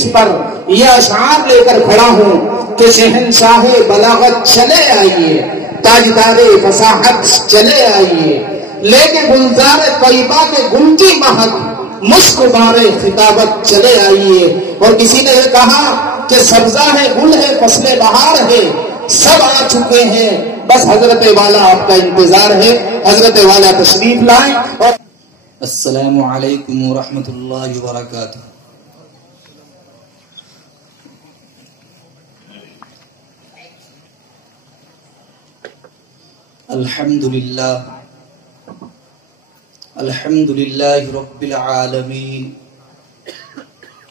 میز پر یہ اشعار لے کر کھڑا ہوں کہ شہنشاہ بلاغت چلے آئیے، تاجدار فصاحت چلے آئیے، لے کے گلزار طیبہ کے گل کی مہک، مشک بار خطابت چلے آئیے۔ اور کسی نے یہ کہا کہ سبزہ ہے، گل ہے، فصل بہار ہے، سب آ چکے ہیں، بس حضرت والا آپ کا انتظار ہے۔ حضرت والا تشریف لائیں۔ اور السلام علیکم ورحمۃ اللہ وبرکاتہ۔ الحمد للہ رب العالمین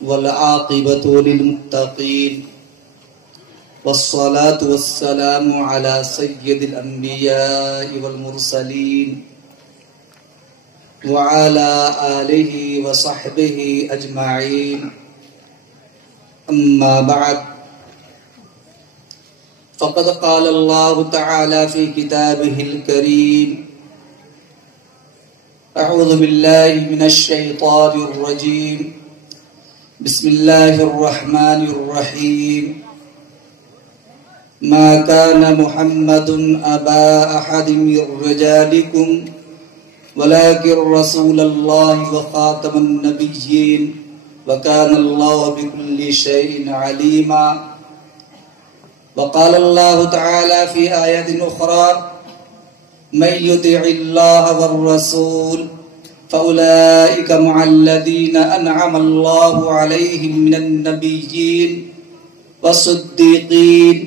والعاقبۃ للمتقین والصلاة والسلام على سید الانبیاء والمرسلین وعلى آلہ وصحبہ اجمعین، اما بعد فقد قال اللہ تعالی فی کتابہ الکریم: اعوذ باللہ من الشیطان الرجیم، بسم اللہ الرحمن الرحیم، ما كان محمد أبا أحد من رجالكم ولكن رسول الله وخاتم النبيين وكان الله بكل شيء عليما۔ وقال الله تعالى في آية أخرى: من يطع الله والرسول فأولئك مع الذين أنعم الله عليهم من النبيين والصديقين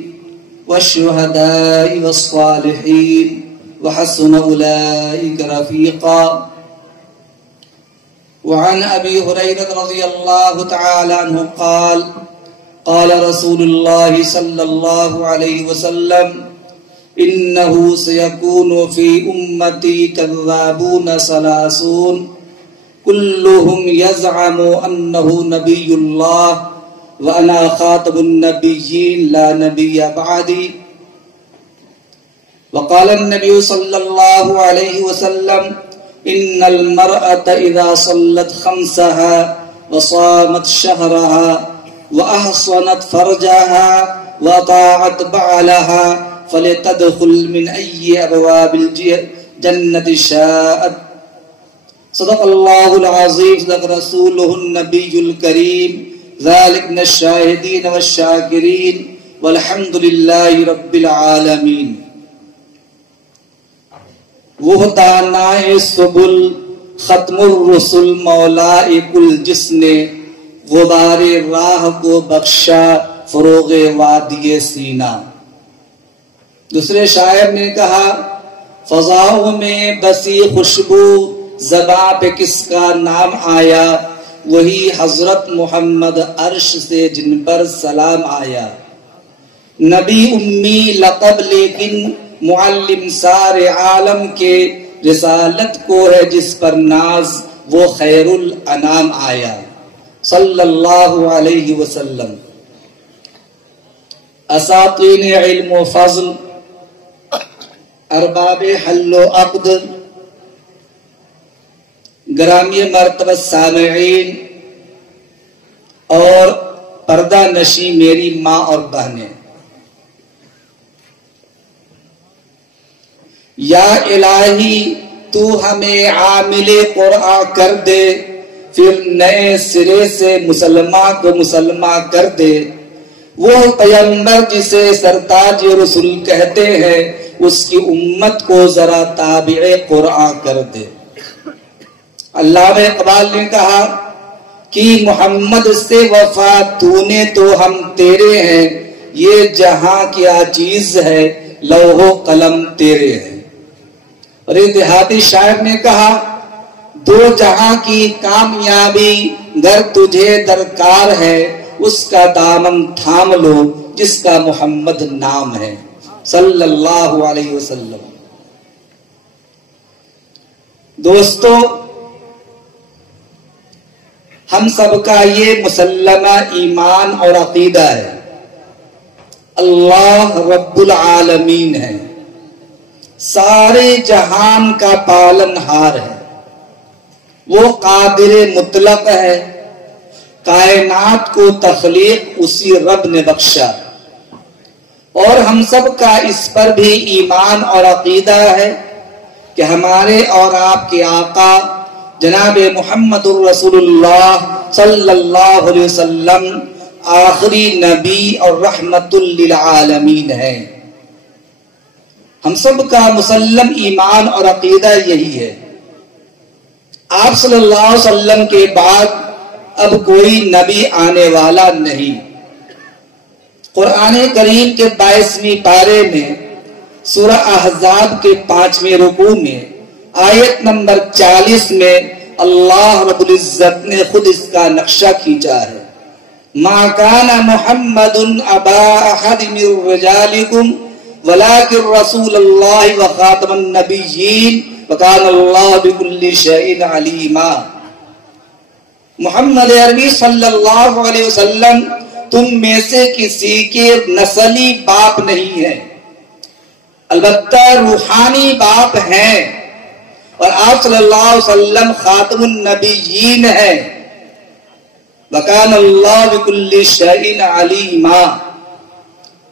والشهداء والصالحين وحسن أولئك رفيقا۔ وعن أبي هريرة رضي الله تعالى عنه قال: قال رسول الله صلى الله عليه وسلم: إنه سيكون في أمتي كذابون ثلاثون كلهم يزعم أنه نبي الله وأنا خاتم النبيين لا نبي بعدي۔ وقال النبي صلى الله عليه وسلم: إن المرأة إذا صلت خمسها وصامت شهرها وأحصنت فرجها وأطاعت بعلها فلتدخل من أي أبواب الجنة شاءت۔ صدق الله العظيم، صدق رسوله النبي الكريم، ذلك من الشاهدين والشاكرين والحمد لله رب العالمين۔ وہ دانائے سبل ختم الرسل مولا کل، جس نے غبار راہ کو بخشا فروغ وادی سینہ۔ دوسرے شاعر نے کہا: فضاؤں میں بسی خوشبو، زباں پہ کس کا نام آیا، وہی حضرت محمد عرش سے جن پر سلام آیا۔ نبی امی لقب لیکن معلم سارے عالم کے، رسالت کو ہے جس پر ناز، وہ خیر الانام آیا صلی اللہ علیہ وسلم۔ اساطین علم و فضل، ارباب حل و عقد، گرامی مرتبہ سامعین اور پردہ نشی میری ماں اور بہنیں، یا الہی تو ہمیں عامل قرآن کر دے، پھر نئے سرے سے مسلمان کو مسلمان کر دے۔ وہ پیغمبر جسے سرتاج رسول کہتے ہیں، اس کی امت کو ذرا تابع قرآن کر دے۔ علامہ اقبال نے کہا کہ محمد سے وفا تو نے تو ہم تیرے ہیں، یہ جہاں کیا چیز ہے لوح و قلم تیرے ہیں۔ اور ایک دیہاتی شاعر نے کہا: دو جہاں کی کامیابی گر تجھے درکار ہے، اس کا دامن تھام لو جس کا محمد نام ہے صلی اللہ علیہ وسلم۔ دوستو، ہم سب کا یہ مسلمہ ایمان اور عقیدہ ہے، اللہ رب العالمین ہے، سارے جہان کا پالن ہار ہے، وہ قادر مطلق ہے، کائنات کو تخلیق اسی رب نے بخشا، اور ہم سب کا اس پر بھی ایمان اور عقیدہ ہے کہ ہمارے اور آپ کے آقا جناب محمد الرسول اللہ صلی اللہ علیہ وسلم آخری نبی اور رحمت للعالمین ہے۔ ہم سب کا مسلم ایمان اور عقیدہ یہی ہے۔ آپ صلی اللہ علیہ وسلم کے بعد اب کوئی نبی آنے والا نہیں۔ قرآن کریم کے 22ویں پارے میں سورہ احزاب کے 5ویں رکوع میں آیت نمبر 40 میں اللہ رب العزت نے خود اس کا نقشہ کھینچا ہے۔ ما کان محمد ابا احد من رجالکم ولکن رسول اللہ وخاتم النبیین وکان اللہ بکل شیء علیما۔ محمد عربی صلی اللہ علیہ وسلم تم میں سے کسی کے نسلی باپ نہیں ہے، البتہ روحانی باپ ہیں، اور آپ صلی اللہ علیہ وسلم خاتم النبیین ہیں۔ وَكَانَ اللَّهُ بِكُلِّ شَيْءٍ عَلِيمًا،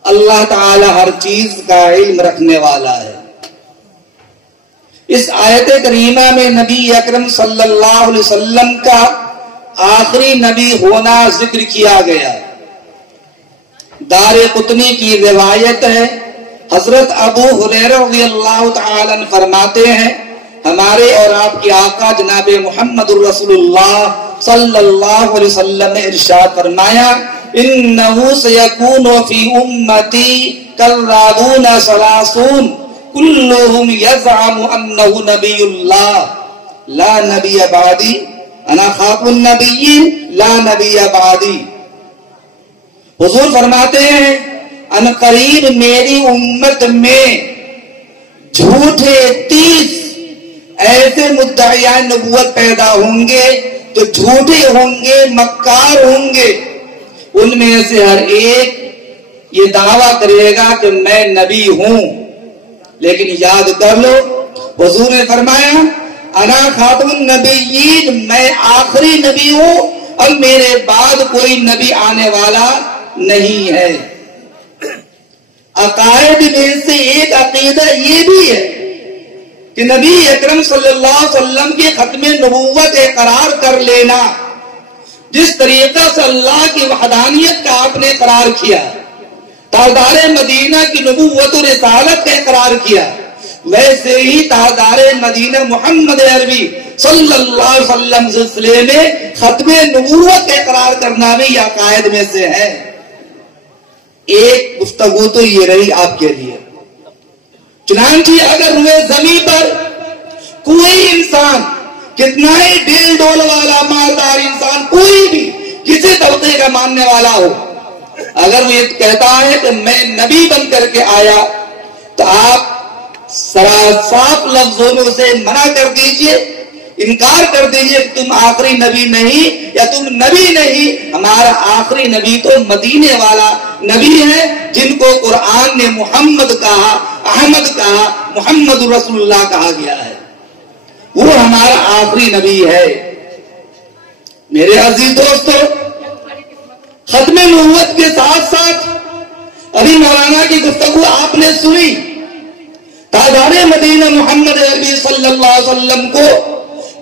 اللہ تعالی ہر چیز کا علم رکھنے والا ہے۔ اس آیت کریمہ میں نبی اکرم صلی اللہ علیہ وسلم کا آخری نبی ہونا ذکر کیا گیا۔ دار قطنی کی روایت ہے، حضرت ابو ہریرہ رضی اللہ تعالی عنہ فرماتے ہیں ہمارے اور آپ کے آقا جناب محمد الرسول اللہ صلی اللہ علیہ وسلم نے ارشاد فرمایا انہو سیکون فی امتی کرادون ثلاثون کلہم یزعم انہو نبی اللہ لا نبی بعدی انا خاتم النبیین لا نبی بعدی۔ حضور فرماتے ہیں ان قریب میری امت میں جھوٹے 30 ایسے مدعیان نبوت پیدا ہوں گے تو جھوٹے ہوں گے، مکار ہوں گے، ان میں سے ہر ایک یہ دعویٰ کرے گا کہ میں نبی ہوں، لیکن یاد کر لو حضور نے فرمایا انا خاتم النبیین، میں آخری نبی ہوں اور میرے بعد کوئی نبی آنے والا نہیں ہے۔ عقائد میں سے ایک عقیدہ یہ بھی ہے کہ نبی اکرم صلی اللہ علیہ وسلم کی ختم نبوت اقرار کر لینا، جس طریقہ سے اللہ کی وحدانیت کا آپ نے اقرار کیا، تاجدار مدینہ کی نبوت و رسالت کا اقرار کیا، ویسے ہی تاجدار مدینہ محمد عربی صلی اللہ علیہ وسلم سلسلے میں ختم نبوت کا اقرار کرنا بھی یہ عقائد میں سے ہے۔ ایک گفتگو تو یہ رہی آپ کے لیے، چنانچہ اگر روئے زمین پر کوئی انسان کتنا ہی دل ڈول والا مالدار انسان، کوئی بھی کسی طبقے کا ماننے والا ہو، اگر وہ یہ کہتا ہے کہ میں نبی بن کر کے آیا، تو آپ صاف لفظوں میں اسے منع کر دیجئے، انکار کر دیجئے کہ تم آخری نبی نہیں یا تم نبی نہیں، ہمارا آخری نبی تو مدینے والا نبی ہے جن کو قرآن نے محمد کہا، احمد کہا، محمد رسول اللہ کہا گیا ہے، وہ ہمارا آخری نبی ہے۔ میرے عزیز دوستو، ختم نبوت کے ساتھ ساتھ ابھی مولانا کی گفتگو آپ نے سنی، تاجدار مدینہ محمد عربی صلی اللہ علیہ وسلم کو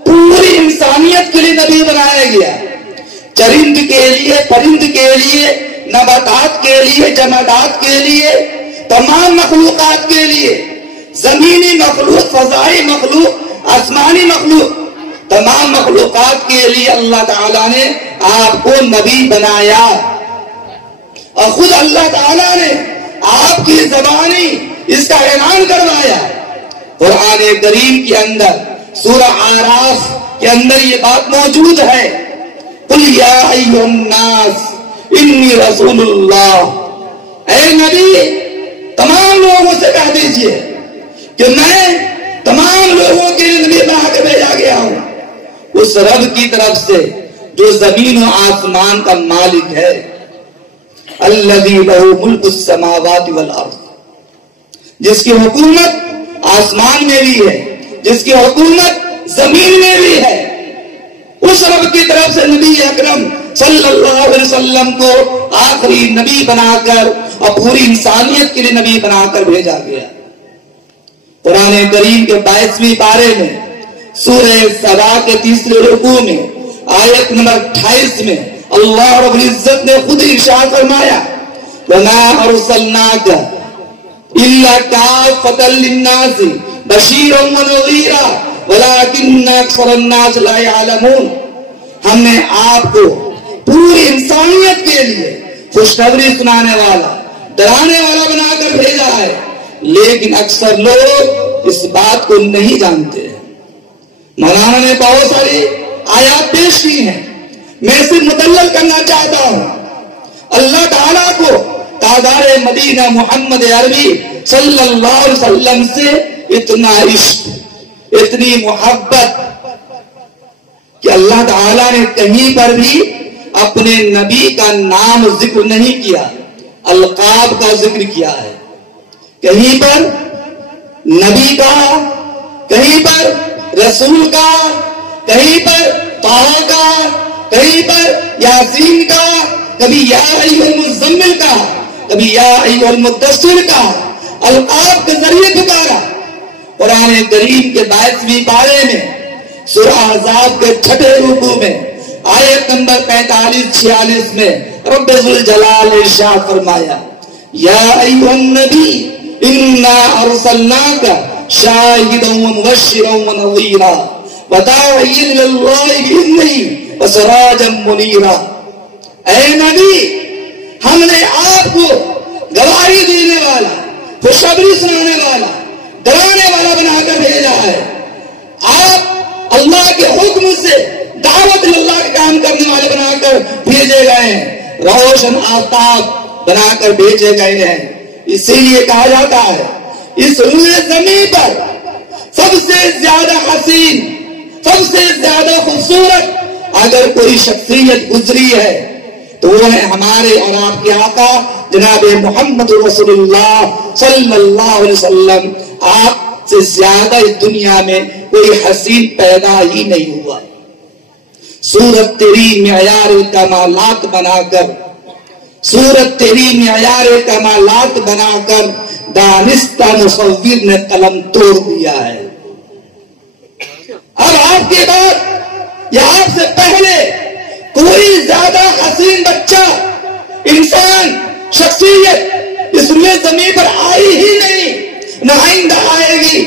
پوری انسانیت کے لیے نبی بنایا گیا، چرند کے لیے، پرند کے لیے، نباتات کے لیے، جمادات کے لیے، تمام مخلوقات کے لیے، زمینی مخلوق، فضائی مخلوق، آسمانی مخلوق، تمام مخلوقات کے لیے اللہ تعالیٰ نے آپ کو نبی بنایا، اور خود اللہ تعالیٰ نے آپ کی زبانی اس کا اعلان کروایا۔ قرآن کریم کے اندر سورہ اعراف کے اندر یہ بات موجود ہے، قل یا ایھا الناس انی رسول اللہ، اے نبی تمام لوگوں سے کہہ دیجئے کہ میں تمام لوگوں کے لیے نبی بنا کے بھیجا گیا ہوں، اس رب کی طرف سے جو زمین و آسمان کا مالک ہے، الذی لہ ملک السماوات والارض، جس کی حکومت آسمان میں بھی ہے، جس کی حکومت زمین میں بھی ہے، اس رب کی طرف سے نبی اکرم صلی اللہ علیہ وسلم کو آخری نبی بنا کر اور پوری انسانیت کے لیے نبی بنا کر بھیجا گیا۔ قرآن کریم کے 22ویں پارے میں سورہ سبا کے 3 رکوع میں آیت نمبر 28 میں اللہ رب العزت نے خود ارشاد فرمایا وَمَا أَرْسَلْنَاكَ إِلَّا كَافَّةً لِلنَّاسِ بَشِيرًا وَنَذِيرًا وَلَكِنَّ أَكْثَرَ النَّاسِ لَا يَعْلَمُونَ۔ ہم نے آپ کو پوری انسانیت کے لیے خوشخبری سنانے والا، ڈرانے والا بنا کر بھیجا ہے، لیکن اکثر لوگ اس بات کو نہیں جانتے۔ مولانا نے بہت ساری آیات پیش کی ہیں، میں صرف مدلل کرنا چاہتا ہوں۔ اللہ تعالیٰ کو تاجدار مدینہ محمد عربی صلی اللہ علیہ وسلم سے اتنا عشق، اتنی محبت کہ اللہ تعالیٰ نے کہیں پر بھی اپنے نبی کا نام ذکر نہیں کیا، القاب کا ذکر کیا ہے۔ کہیں پر نبی کا، کہیں پر رسول کا، کہیں پر طٰہٰ کا، کہیں پر یاسین کا، کبھی یا ایھا المزمل کا، کبھی یا ایھا المدثر کا القاب کے ذریعے پکارا۔ قرآن کریم کے 22ویں پارے میں سورہ احزاب کے 6 رکوع میں آیت نمبر 45-46 میں رب ذوالجلال نے ارشاد فرمایا یا ایھا النبی انا ارسلناک شاہدا ومبشرا ونذیرا وداعیا الی اللہ باذنہ وسراجا منیرا۔ اے نبی، ہم نے آپ کو گواہی دینے والا، خوشخبری سنانے والا، ڈرانے والا بنا کر بھیجا ہے۔ آپ اللہ کے حکم سے دعوت اللہ کے کام کرنے والے بنا کر بھیجے گئے ہیں، روشن آفتاب بنا کر بھیجے گئے ہیں۔ اسی لیے کہا جاتا ہے اس روئے زمین پر سب سے زیادہ حسین، سب سے زیادہ خوبصورت اگر کوئی شخصیت گزری ہے تو وہ ہے ہمارے اور آپ کے آقا جناب محمد رسول اللہ صلی اللہ علیہ وسلم۔ آپ سے زیادہ اس دنیا میں کوئی حسین پیدا ہی نہیں ہوا۔ سورت تیری معیار کمالات بنا کر، سورت تیری معیار کمالات بنا کر دانستہ مصور نے قلم توڑ دیا ہے۔ اب آپ کے بعد یا آپ سے پہلے کوئی زیادہ حسین بچہ، انسان، شخصیت اس روئے زمین پر آئی ہی نہیں، نہ آئندہ آئے گی۔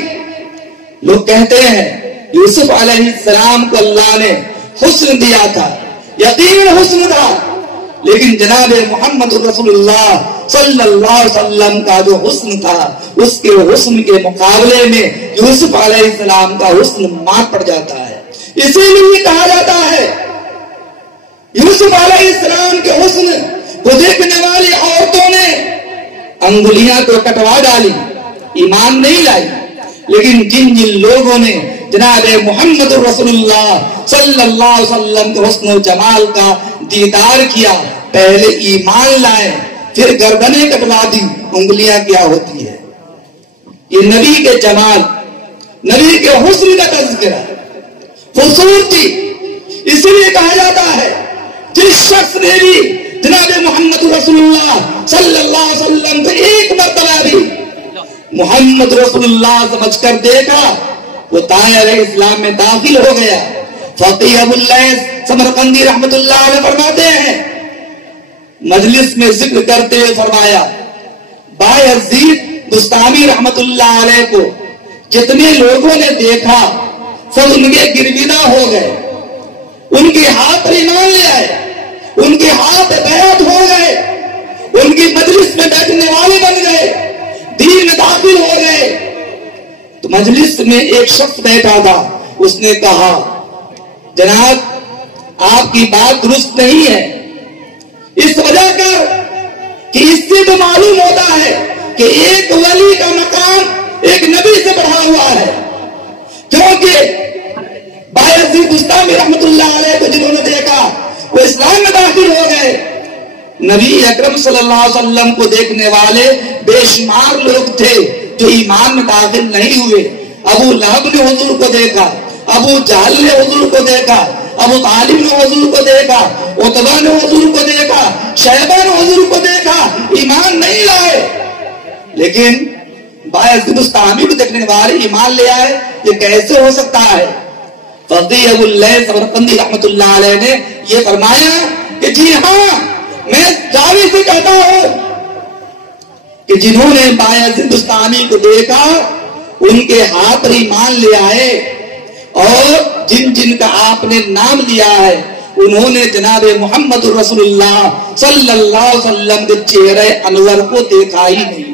لوگ کہتے ہیں یوسف علیہ السلام کو اللہ نے حسن دیا تھا، یقین حسن تھا، لیکن جناب محمد رسول اللہ صلی اللہ علیہ وسلم کا جو حسن تھا اس کے حسن کے مقابلے میں یوسف علیہ السلام کا حسن مات پڑ جاتا ہے۔ اسی لیے کہا جاتا ہے یوسف علیہ السلام کے حسن کو دیکھنے والی عورتوں نے انگلیاں تو کٹوا ڈالی، ایمان نہیں لائی، لیکن جن جن لوگوں نے جناب محمد رسول اللہ صلی اللہ علیہ وسلم کے حسن و جمال کا دیدار کیا، پہلے ایمان لائے پھر گردنیں کٹوا دی، انگلیاں کیا ہوتی ہے؟ یہ نبی کے جمال، نبی کے حسن کا تذکرہ، خوبصورتی۔ اسی لیے کہا جاتا ہے جس شخص نے بھی جناب محمد رسول اللہ صلی اللہ علیہ وسلم سے ایک مرتبہ بھی محمد رسول اللہ سمجھ کر دیکھا، وہ دائیں علیہ السلام میں داخل ہو گیا۔ فقیہ ابو اللیث سمرقندی رحمت اللہ علیہ فرماتے ہیں، مجلس میں ذکر کرتے ہوئے فرمایا بایزید بستامی رحمت اللہ علیہ کو جتنے لوگوں نے دیکھا سب ان کے گرویدہ ہو گئے، ان کے ہاتھ پر ایمان لے آئے، ان کے ہاتھ بیعت ہو گئے، ان کی مجلس میں بیٹھنے والے بن گئے، دین میں داخل ہو گئے۔ تو مجلس میں ایک شخص بیٹھا تھا، اس نے کہا جناب آپ کی بات درست نہیں ہے، اس وجہ کر کہ اس سے تو معلوم ہوتا ہے کہ ایک ولی کا مقام ایک نبی سے بڑھا ہوا ہے، کیونکہ بایزید بستامی رحمت اللہ علیہ کو جنہوں نے دیکھا وہ اسلام میں داخل ہو گئے۔ نبی اکرم صلی اللہ علیہ وسلم کو دیکھنے والے بے شمار لوگ تھے جو ایمان میں داخل نہیں ہوئے۔ ابو لہب نے حضور کو دیکھا، ابو جہل نے حضور کو دیکھا، ابو طالب نے حضور کو دیکھا، عتبہ نے حضور کو دیکھا، شیبہ نے حضور کو دیکھا، ایمان نہیں لائے، لیکن باعث بستانی کو دیکھنے والے ایمان لے آئے. یہ کیسے ہو سکتا ہے؟ فقیہ ابو اللیث سمرقندی رحمۃ اللہ علیہ نے یہ فرمایا کہ جی ہاں، میں دعوی سے کہتا ہوں کہ جنہوں نے باعث ہندوستانی کو دیکھا ان کے ہاتھ پر ایمان لے آئے، اور جن جن کا آپ نے نام لیا ہے انہوں نے جناب محمد رسول اللہ صلی اللہ علیہ وسلم کے چہرے انور کو دیکھا ہی نہیں.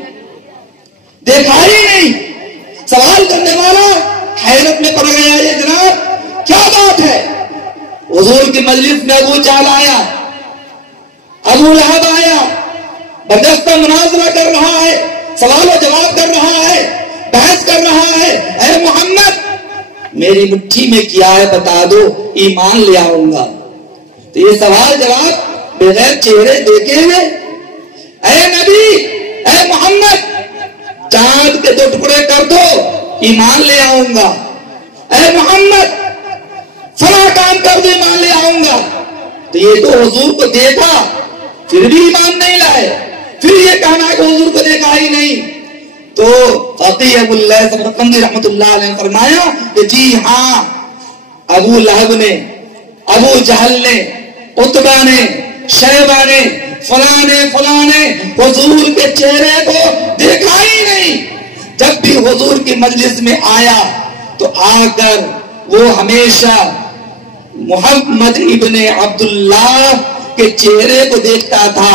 سوال کرنے والا حیرت میں پڑ گیا، یہ جناب کیا بات ہے؟ حضور کی مجلس میں ابو جہل آیا، ابو لہب آیا، بدستہ مناظرہ کر رہا ہے، سوال و جواب کر رہا ہے، بحث کر رہا ہے. اے محمد، میری مٹھی میں کیا ہے بتا دو، ایمان لے آؤں گا. تو یہ سوال جواب بغیر چہرے دیکھے ہوئے. اے نبی، اے محمد، چاند کے 2 ٹکڑے کر دو، ایمان لے آؤں گا. اے محمد، فلاں کام کر دو، ایمان لے آؤں گا. تو یہ تو حضور کو دیکھا پھر بھی ایمان نہیں لائے، پھر یہ کہنا کہ حضور کو دیکھا ہی نہیں. تو فقیہ ابو اللیث سمرقندی رحمۃ اللہ علیہ نے فرمایا کہ جی ہاں، ابو لہب نے، ابو جہل نے، عتبہ نے، شیبہ نے، فلاں نے حضور کے چہرے کو دیکھا ہی نہیں. جب بھی حضور کی مجلس میں آیا تو آ کر وہ ہمیشہ محمد ابن عبداللہ کے چہرے کو دیکھتا تھا.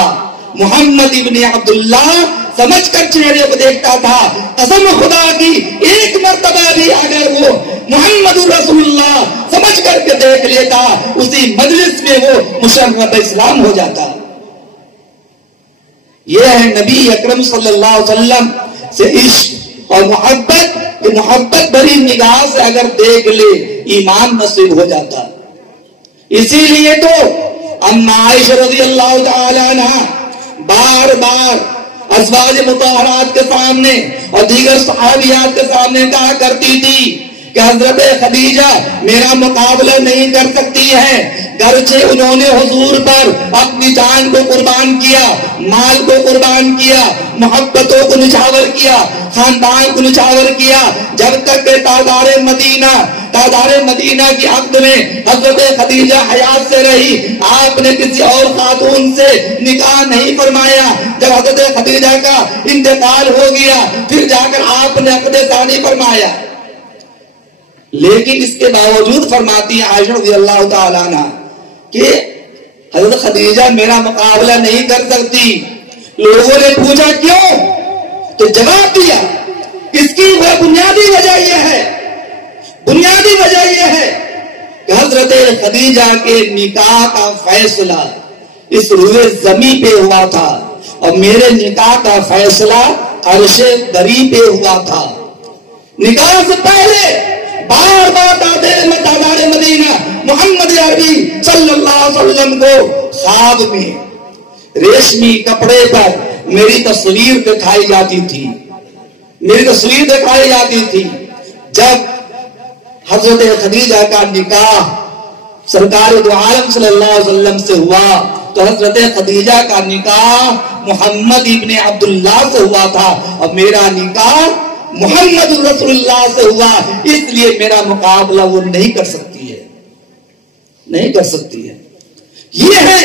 محمد ابن عبداللہ سمجھ کر چہرے کو دیکھتا تھا. قسم خدا کی ایک مرتبہ بھی اگر وہ محمد رسول اللہ سمجھ کر کے دیکھ لیتا، اسی مجلس میں وہ مشرف اسلام ہو جاتا. یہ ہے نبی اکرم صلی اللہ علیہ وسلم سے عشق اور محبت. کہ محبت بھری نگاہ سے اگر دیکھ لے ایمان نصیب ہو جاتا. اسی لیے تو اما عائشہ رضی اللہ تعالی عنہ بار بار ازواج مطہرات کے سامنے اور دیگر صحابیات کے سامنے کہا کرتی تھی کہ حضرت خدیجہ میرا مقابلہ نہیں کر سکتی ہے، گرچہ انہوں نے حضور پر اپنی جان کو قربان کیا، مال کو قربان کیا، محبتوں کو نچھاور کیا، خاندان کو نچھاور کیا، جب تک کہ تاجدار مدینہ کی عقد میں حضرت خدیجہ حیات سے رہی، آپ نے کسی اور خاتون سے نکاح نہیں فرمایا. جب حضرت خدیجہ کا انتقال ہو گیا پھر جا کر آپ نے عقد ثانی فرمایا. لیکن اس کے باوجود فرماتی ہیں عائشہ رضی اللہ تعالیٰ عنہ کہ حضرت خدیجہ میرا مقابلہ نہیں کر سکتی. لوگوں نے پوچھا کیوں؟ تو جواب دیا اس کی وہ بنیادی وجہ یہ ہے کہ حضرت خدیجہ کے نکاح کا فیصلہ اس روئے زمین پہ ہوا تھا اور میرے نکاح کا فیصلہ عرش بری پہ ہوا تھا. نکاح سے پہلے بار بار تاجدار مدینہ محمد عربی صلی اللہ علیہ وسلم کو خواب میں ریشمی کپڑے پر میری تصویر دکھائی جاتی تھی. جب حضرت خدیجہ کا نکاح سرکار دو عالم صلی اللہ علیہ وسلم سے ہوا تو حضرت خدیجہ کا نکاح محمد ابن عبداللہ سے ہوا تھا اور میرا نکاح محمد رسول اللہ سے ہوا. اس لیے میرا مقابلہ وہ نہیں کر سکتی ہے. یہ ہے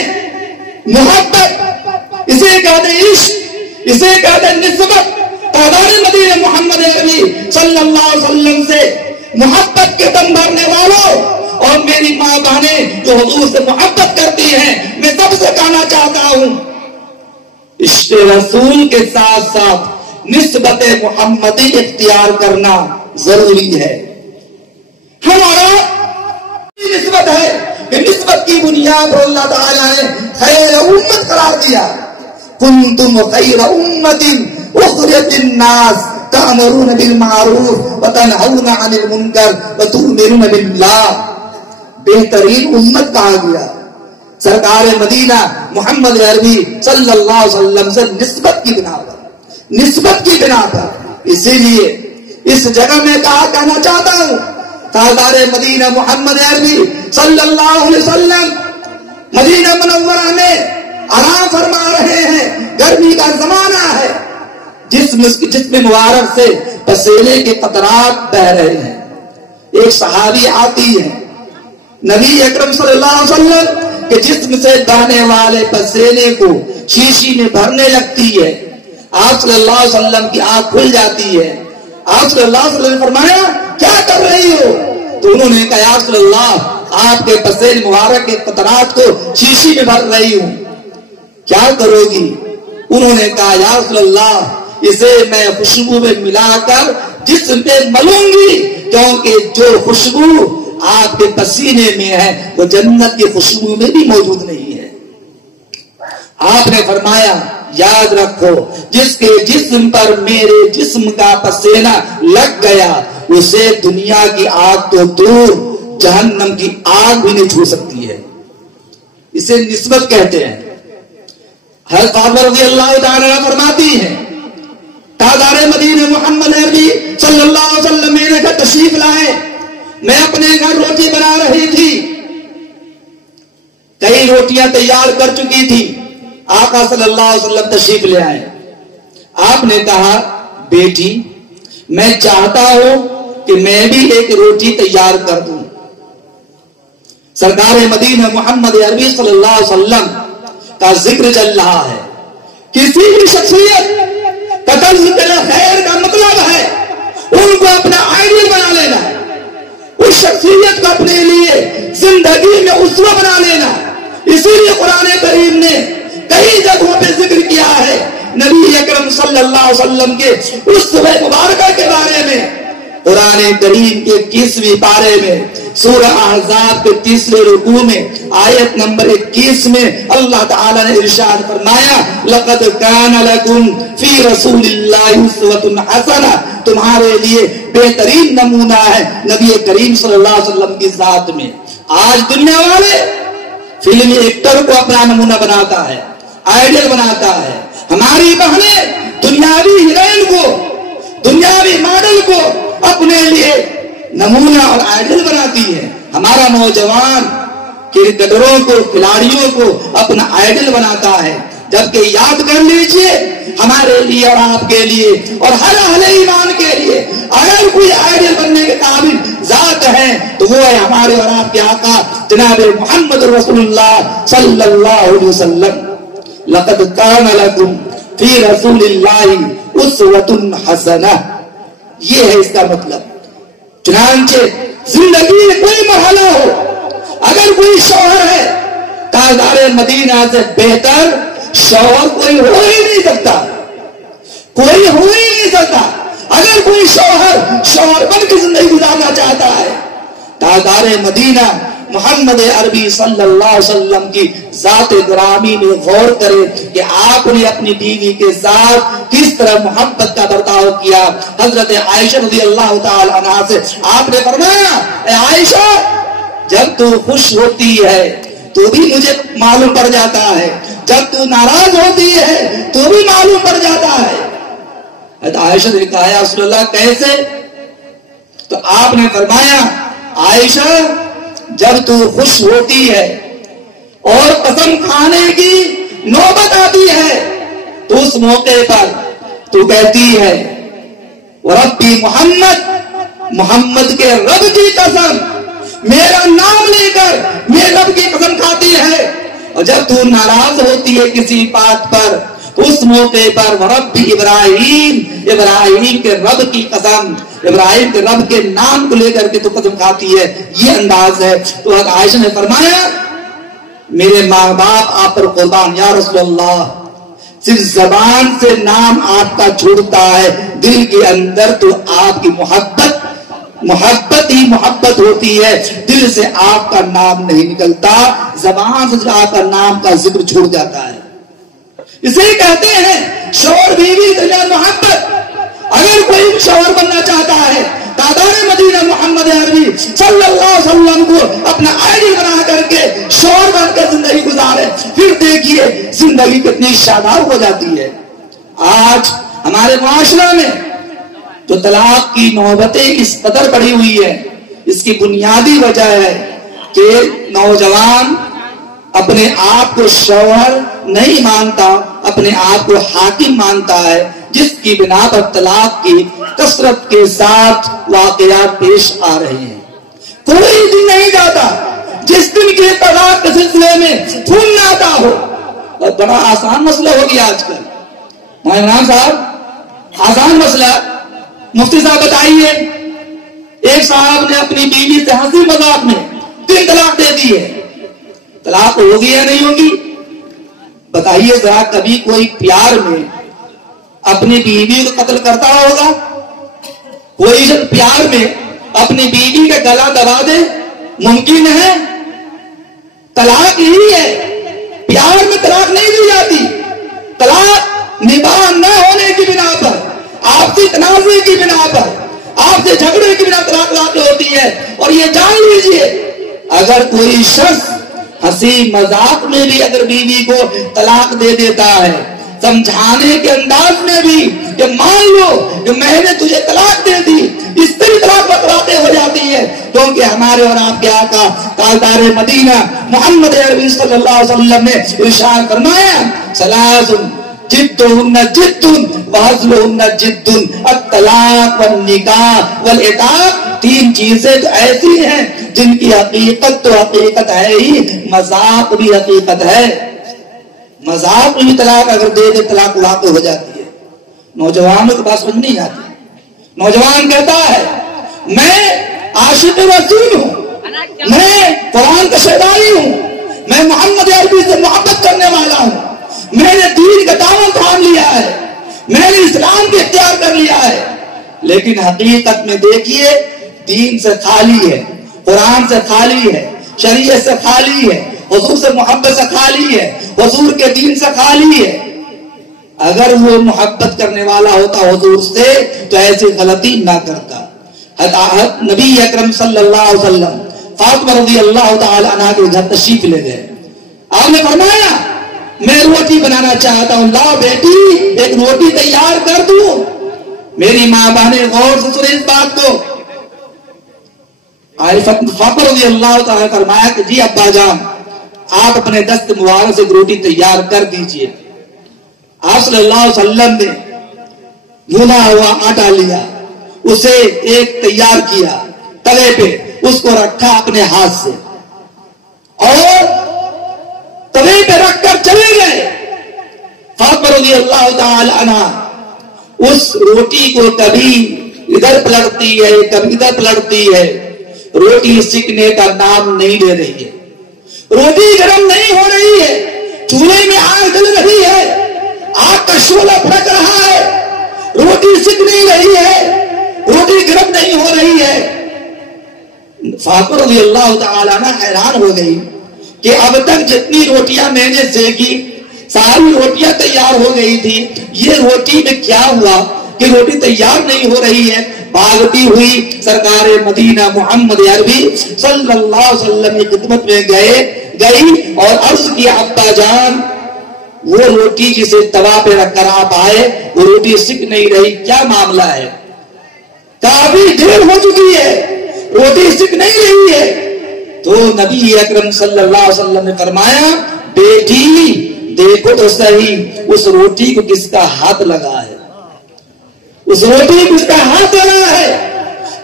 محبت، اسے کہتے ہیں عشق، اسے کہتے ہیں نسبت. تاجدار مدینہ محمد عربی صلی اللہ علیہ وسلم سے محبت کے دم بھرنے والوں اور میری ماں بہنیں جو حضور سے محبت کرتی ہیں، میں سب سے کہنا چاہتا ہوں عشق رسول کے ساتھ ساتھ نسبت محمدی اختیار کرنا ضروری ہے. ہمارا نسبت ہے کہ نسبت کی بنیاد پر اللہ تعالیٰ نے خیر امت قرار دیا. کنتم خیر امت اخرجت للناس تأمرون بالمعروف وتنہون عن المنکر وتؤمنون باللہ. بہترین امت کہا گیا سرکار مدینہ محمد عربی صلی اللہ علیہ وسلم سے نسبت کی بنا پر. اسی لیے اس جگہ میں کہنا چاہتا ہوں تاجدار مدینہ محمد عربی صلی اللہ علیہ وسلم مدینہ منورہ میں آرام فرما رہے ہیں، گرمی کا زمانہ ہے، جسم مبارک سے پسینے کے قطرات بہ رہے ہیں. ایک صحابی آتی ہے نبی اکرم صلی اللہ علیہ وسلم کے جسم سے بہنے والے پسینے کو شیشی میں بھرنے لگتی ہے. آپ صلی اللہ علیہ وسلم کی آنکھ کھل جاتی ہے. آپ صلی اللہ علیہ وسلم نے فرمایا کیا کر رہی ہو؟ تو انہوں نے کہا یا رسول اللہ آپ کے پسینے مبارک کے قطرات کو شیشی میں بھر رہی ہوں. کیا کرو گی؟ انہوں نے کہا یا رسول اللہ اسے میں خوشبو میں ملا کر جسم پہ ملوں گی، کیونکہ جو خوشبو آپ کے پسینے میں ہے وہ جنت کی خوشبو میں بھی موجود نہیں ہے. آپ نے فرمایا یاد رکھو جس کے جسم پر میرے جسم کا پسینہ لگ گیا اسے دنیا کی آگ تو دور جہنم کی آگ بھی نہیں چھو سکتی ہے. اسے نسبت کہتے ہیں. حضرت فاطمہ رضی اللہ تعالی عنہا فرماتی ہیں تاجدار مدینہ محمد عربی صلی اللہ علیہ وسلم میرے گھر تشریف لائے. میں اپنے گھر روٹی بنا رہی تھی، کئی روٹیاں تیار کر چکی تھی. آقا صلی اللہ علیہ وسلم تشریف لے آئے. آپ نے کہا بیٹی میں چاہتا ہوں کہ میں بھی ایک روٹی تیار کر دوں. سرکار مدینہ محمد عربی صلی اللہ علیہ وسلم کا ذکر چل رہا ہے. کسی بھی شخصیت کا خیر کا مطلب ہے ان کو اپنا آئیڈیل بنا لینا ہے، اس شخصیت کو اپنے لیے زندگی میں اسوہ بنا لینا. اسی لیے قرآن کریم نے کئی جگہوں پہ ذکر کیا ہے نبی اکرم صلی اللہ علیہ وسلم کے اسوہ مبارکہ کے بارے میں. قرآن کریم کے 21ویں پارے میں سورہ احزاب کے 3رے رکوع میں آیت نمبر 21 میں اللہ تعالی نے ارشاد فرمایا لقد کان لکم فی رسول اللہ اسوۃ حسنہ، تمہارے لیے بہترین نمونہ ہے نبی کریم صلی اللہ علیہ وسلم کی ذات میں. آج دنیا والے فلمی ایکٹر کو اپنا نمونہ بناتا ہے، آئیڈل بناتا ہے. ہماری بہنیں دنیاوی ہیروئن کو، دنیاوی ماڈل کو اپنے لیے نمونہ اور آئیڈل بناتی ہے. ہمارا نوجوان کرکٹروں کو، کھلاڑیوں کو اپنا آئیڈل بناتا ہے. جبکہ یاد کر لیجئے ہمارے لیے اور آپ کے لیے اور ہر اہل ایمان کے لیے اگر کوئی آئیڈل بننے کے قابل ذات ہے تو وہ ہے ہمارے اور آپ کے آقا جناب محمد رسول اللہ صلی اللہ علیہ وسلم. لقد کان لکم فی رسول اللہ اسوۃ حسنہ، یہ ہے اس کا مطلب. چنانچہ زندگی میں کوئی مرحلہ ہو، اگر کوئی شوہر ہے تاجدار مدینہ سے بہتر شوہر کوئی ہو ہی نہیں سکتا، کوئی ہو ہی نہیں سکتا. اگر کوئی شوہر بن کے زندگی گزارنا چاہتا ہے تاجدار مدینہ محمد عربی صلی اللہ علیہ وسلم کی ذات گرامی میں غور کرے کہ آپ نے اپنی بیوی کے ساتھ کس طرح محبت کا برتاؤ کیا. حضرت عائشہ رضی اللہ تعالی عنہا سے آپ نے فرمایا اے عائشہ جب تو خوش ہوتی ہے تو بھی مجھے معلوم پڑ جاتا ہے، جب تو ناراض ہوتی ہے تو بھی معلوم پڑ جاتا ہے. حضرت عائشہ نے کہا یا رسول اللہ کیسے؟ تو آپ نے فرمایا عائشہ جب تو خوش ہوتی ہے اور قسم کھانے کی نوبت آتی ہے تو اس موقع پر تو کہتی ہے ربی محمد کے رب کی قسم، میرا نام لے کر میرے رب کی قسم کھاتی ہے. اور جب تو ناراض ہوتی ہے کسی بات پر تو اس موقع پر ربی ابراہیم کے رب کی قسم، ابراہیم کے رب کے نام کو لے کر کے تو قسم کھاتی ہے. یہ انداز ہے. تو حضرت عائشہ نے فرمایا میرے ماں باپ آپ پر قربان یا رسول اللہ، صرف زبان سے نام آپ کا چھوڑتا ہے، دل کے اندر تو آپ کی محبت ہی محبت ہوتی ہے، دل سے آپ کا نام نہیں نکلتا، زبان سے آپ کا نام کا ذکر چھوڑ جاتا ہے. اسے کہتے ہیں شوہر بیوی درمیان محبت. اگر کوئی شوہر بننا چاہتا ہے تاجدار مدینہ محمد عربی صلی اللہ علیہ وسلم کو اپنا آئیڈل بنا کر کے شوہر بن کر زندگی گزارے، پھر دیکھیے زندگی کتنی شاداب ہو جاتی ہے. آج ہمارے معاشرے میں جو طلاق کی نوبتیں اس قدر بڑھی ہوئی ہے، اس کی بنیادی وجہ ہے کہ نوجوان اپنے آپ کو شوہر نہیں مانتا، اپنے آپ کو حاکم مانتا ہے، جس کی بنا پر طلاق کی کثرت کے ساتھ واقعات پیش آ رہے ہیں۔ کوئی دن نہیں جاتا جس دن کے طلاق کے سلسلے میں خون نہ آتا ہو۔ اور بڑا آسان مسئلہ ہو گیا آج کل۔ عمران صاحب، آسان مسئلہ، مفتی صاحب بتائیے، ایک صاحب نے اپنی بیوی سے ہنسی مذاق میں 3 طلاق دے دی ہے، طلاق ہوگی یا نہیں ہوگی؟ بتائیے ذرا، کبھی کوئی پیار میں اپنی بیوی کو قتل کرتا ہوگا؟ کوئی جب پیار میں اپنی بیوی کا گلا دبا دے؟ ممکن ہے؟ طلاق یہی ہے، پیار میں طلاق نہیں دی جاتی، طلاق نباہ نہ ہونے کی بنا پر، آپسی تنازع کی بنا پر، آپ سے جھگڑے کی بنا طلاق واقع ہوتی ہے۔ اور یہ جان لیجئے، اگر کوئی شخص ہنسی مذاق میں بھی اگر بیوی کو طلاق دے دیتا ہے، سمجھانے کے انداز میں بھی کہ مان لو کہ میں نے تجھے طلاق دے دی، اس سے بھی طلاق واقع ہو جاتی ہے، کیونکہ ہمارے اور آپ کے آقا تاجدار مدینہ محمد عربی صلی اللہ علیہ وسلم نے ارشاد فرمایا، ثلاث جدہن جد وہزلہن جد، الطلاق والنکاح والعتاق۔ 3 چیزیں تو ایسی ہیں جن کی حقیقت تو حقیقت ہے ہی، مذاق بھی حقیقت ہے۔ مذاق بھی طلاق اگر دے دے طلاق واقع ہو جاتی ہے۔ نوجوانوں کی بات سمجھ نہیں آتی۔ نوجوان کہتا ہے میں عاشق رسول ہوں، میں قرآن کا شہدائی ہوں، میں محمد عربی سے محبت کرنے والا ہوں، میں نے دین کا دامن تھام لیا ہے، میں نے اسلام کو اختیار کر لیا ہے، لیکن حقیقت میں دیکھیے دین سے خالی ہے، قرآن سے خالی ہے، شریعت سے خالی ہے، حضور سے محبت سے خالی ہے، حضور کے دین سے خالی ہے۔ اگر وہ محبت کرنے والا ہوتا حضور سے تو ایسی غلطی نہ کرتا۔ نبی اکرم صلی اللہ علیہ وسلم فاطمہ رضی اللہ تعالی عنہ کے گھر تشریف لے گئے، آپ نے فرمایا میں روٹی بنانا چاہتا ہوں، لا بیٹی ایک روٹی تیار کر دوں۔ میری ماں بہنیں غور سے سنیں اس بات کو۔ فاطمہ رضی اللہ تعالی فرمایا کہ جی ابا جان، آپ اپنے دست مبارک سے روٹی تیار کر دیجئے۔ آپ صلی اللہ علیہ وسلم نے بھونا ہوا آٹا لیا، اسے ایک تیار کیا، تلے پہ اس کو رکھا اپنے ہاتھ سے، اور تلے پہ رکھ کر چلے گئے۔ فاطمہ رضی اللہ تعالی عنہ اس روٹی کو کبھی ادھر پلٹتی ہے کبھی ادھر پلٹتی ہے، روٹی سیکنے کا نام نہیں لے رہی ہے، روٹی گرم نہیں ہو رہی ہے، چولہے میں آگ جل رہی ہے، آگ کا شعلہ بھڑک رہا ہے، روٹی سیک نہیں رہی ہے، روٹی گرم نہیں ہو رہی ہے۔ فاطمہ رضی اللہ تعالیٰ عنہ حیران ہو گئی کہ اب تک جتنی روٹیاں میں نے سیکی ساری روٹیاں تیار ہو گئی تھی، یہ روٹی میں کیا ہوا کہ روٹی تیار نہیں ہو رہی ہے۔ بھاگتی ہوئی سرکار مدینہ محمد عربی صلی اللہ علیہ وسلم کی خدمت میں گئی اور عرض کیا ابا جان، وہ روٹی جسے توا پہ رکھ کر آپ آئے وہ روٹی سک نہیں رہی، کیا معاملہ ہے؟ کافی دیر ہو چکی ہے، روٹی سک نہیں رہی ہے۔ تو نبی اکرم صلی اللہ علیہ وسلم نے فرمایا بیٹی دیکھو تو صحیح اس روٹی کو کس کا ہاتھ لگا ہے، اس روٹی کو کس کا ہاتھ لگا ہے،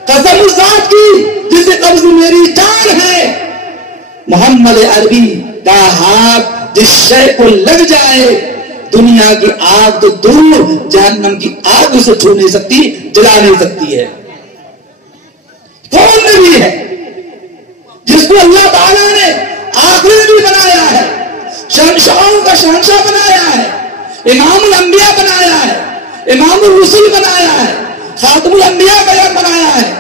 قسم اس ذات کی جس سے قبض میری جان ہے، محمد عربی کا ہاتھ جس شے کو لگ جائے دنیا کی آگ تو دور، جہنم کی آگ اسے چھو نہیں سکتی، جلا نہیں سکتی ہے۔ کون نبی ہے جس کو اللہ تعالیٰ نے آخری نبی بنایا ہے، شہنشاہوں کا شہنشاہ بنایا ہے، امام الانبیاء بنایا ہے، امام الرسول بنایا ہے، خاتم الانبیاء کا بنایا ہے،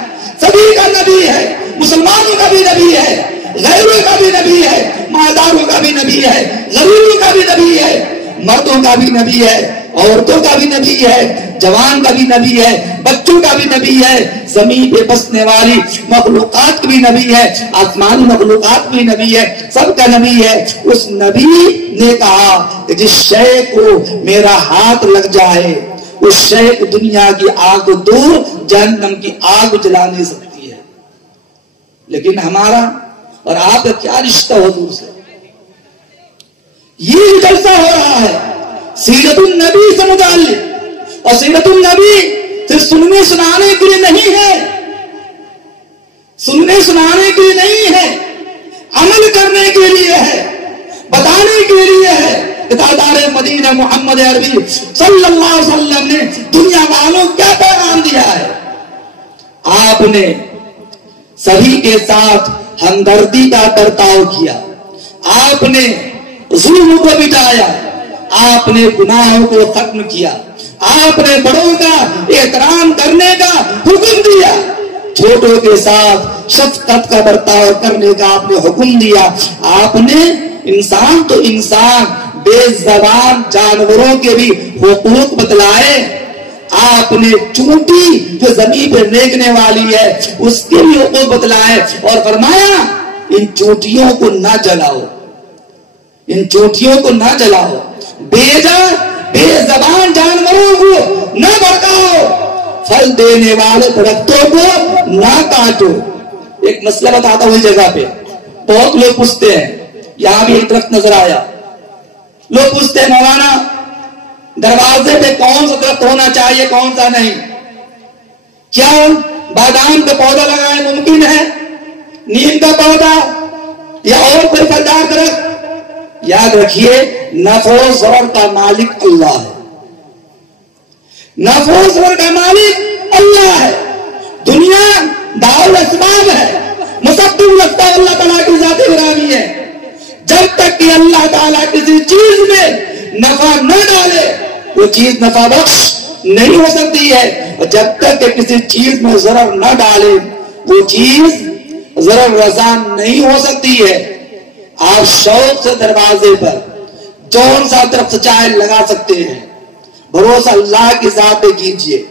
سبھی کا نبی ہے، مسلمانوں کا بھی نبی ہے، غیروں کا بھی نبی ہے، مالداروں کا بھی نبی ہے، غریبوں کا بھی نبی ہے، مردوں کا بھی نبی ہے، عورتوں کا بھی نبی ہے، جوان کا بھی نبی ہے، بچوں کا بھی نبی ہے، زمین پہ بسنے والی مخلوقات کا بھی نبی ہے، آسمانی مخلوقات بھی نبی ہے، سب کا نبی ہے۔ اس نبی نے کہا کہ جس شے کو میرا ہاتھ لگ جائے اس شے کو دنیا کی آگ دور، جہنم کی آگ جلا نہیں سکتی ہے۔ لیکن ہمارا اور آپ کا کیا رشتہ حضور سے؟ یہ جلسہ ہو رہا ہے سیرت النبی سے متعلق، اور سیرت النبی صرف سننے سنانے کے لیے نہیں ہے، سننے سنانے کے لیے نہیں ہے، عمل کرنے کے لیے ہے، بتانے کے لیے ہے۔ تاجدار مدینہ محمد عربی صلی اللہ علیہ وسلم نے دنیا والوں کیا پیغام دیا ہے؟ آپ نے سبھی کے ساتھ ہمدردی کا برتاؤ کیا، آپ نے ظلم کو مٹایا، آپ نے گناہوں کو ختم کیا، آپ نے بڑوں کا احترام کرنے کا حکم دیا، چھوٹوں کے ساتھ شفقت کا برتاؤ کرنے کا آپ نے حکم دیا۔ آپ نے انسان تو انسان بے زبان جانوروں کے بھی حقوق بتلائے، آپ نے چونٹی جو زمین پہ رینگنے والی ہے اس کے بھی حقوق بتلائے، اور فرمایا ان چونٹیوں کو نہ جلاؤ، ان چونٹیوں کو نہ جلاؤ، بے زبان جانوروں کو نہ بھڑکاؤ، پھل دینے والے درختوں کو نہ کاٹو۔ ایک مسئلہ بتاتا ہوں اس جگہ پہ، بہت لوگ پوچھتے ہیں، یہاں بھی ایک درخت نظر آیا، لوگ پوچھتے ہیں مولانا دروازے پہ کون سا درخت ہونا چاہیے کون سا نہیں؟ کیا بادام کا پودا لگائیں ممکن ہے؟ نیم کا پودا یا اور کوئی پھلدار درخت؟ یاد رکھیے نفع و ضرر کا مالک اللہ ہے، نفع و ضرر کا مالک اللہ ہے۔ دنیا دار اسباب ہے، مسبب لگتا ہے اللہ تعالیٰ کی ذات گرامی ہے۔ جب تک کہ اللہ تعالیٰ کسی چیز میں نفع نہ ڈالے وہ چیز نفع بخش نہیں ہو سکتی ہے، اور جب تک کہ کسی چیز میں ضرر نہ ڈالے وہ چیز ضرر رساں نہیں ہو سکتی ہے۔ آپ شوق سے دروازے پر جون سا درخت چاہے لگا سکتے ہیں، بھروسہ اللہ کی ذات پہ کیجیے۔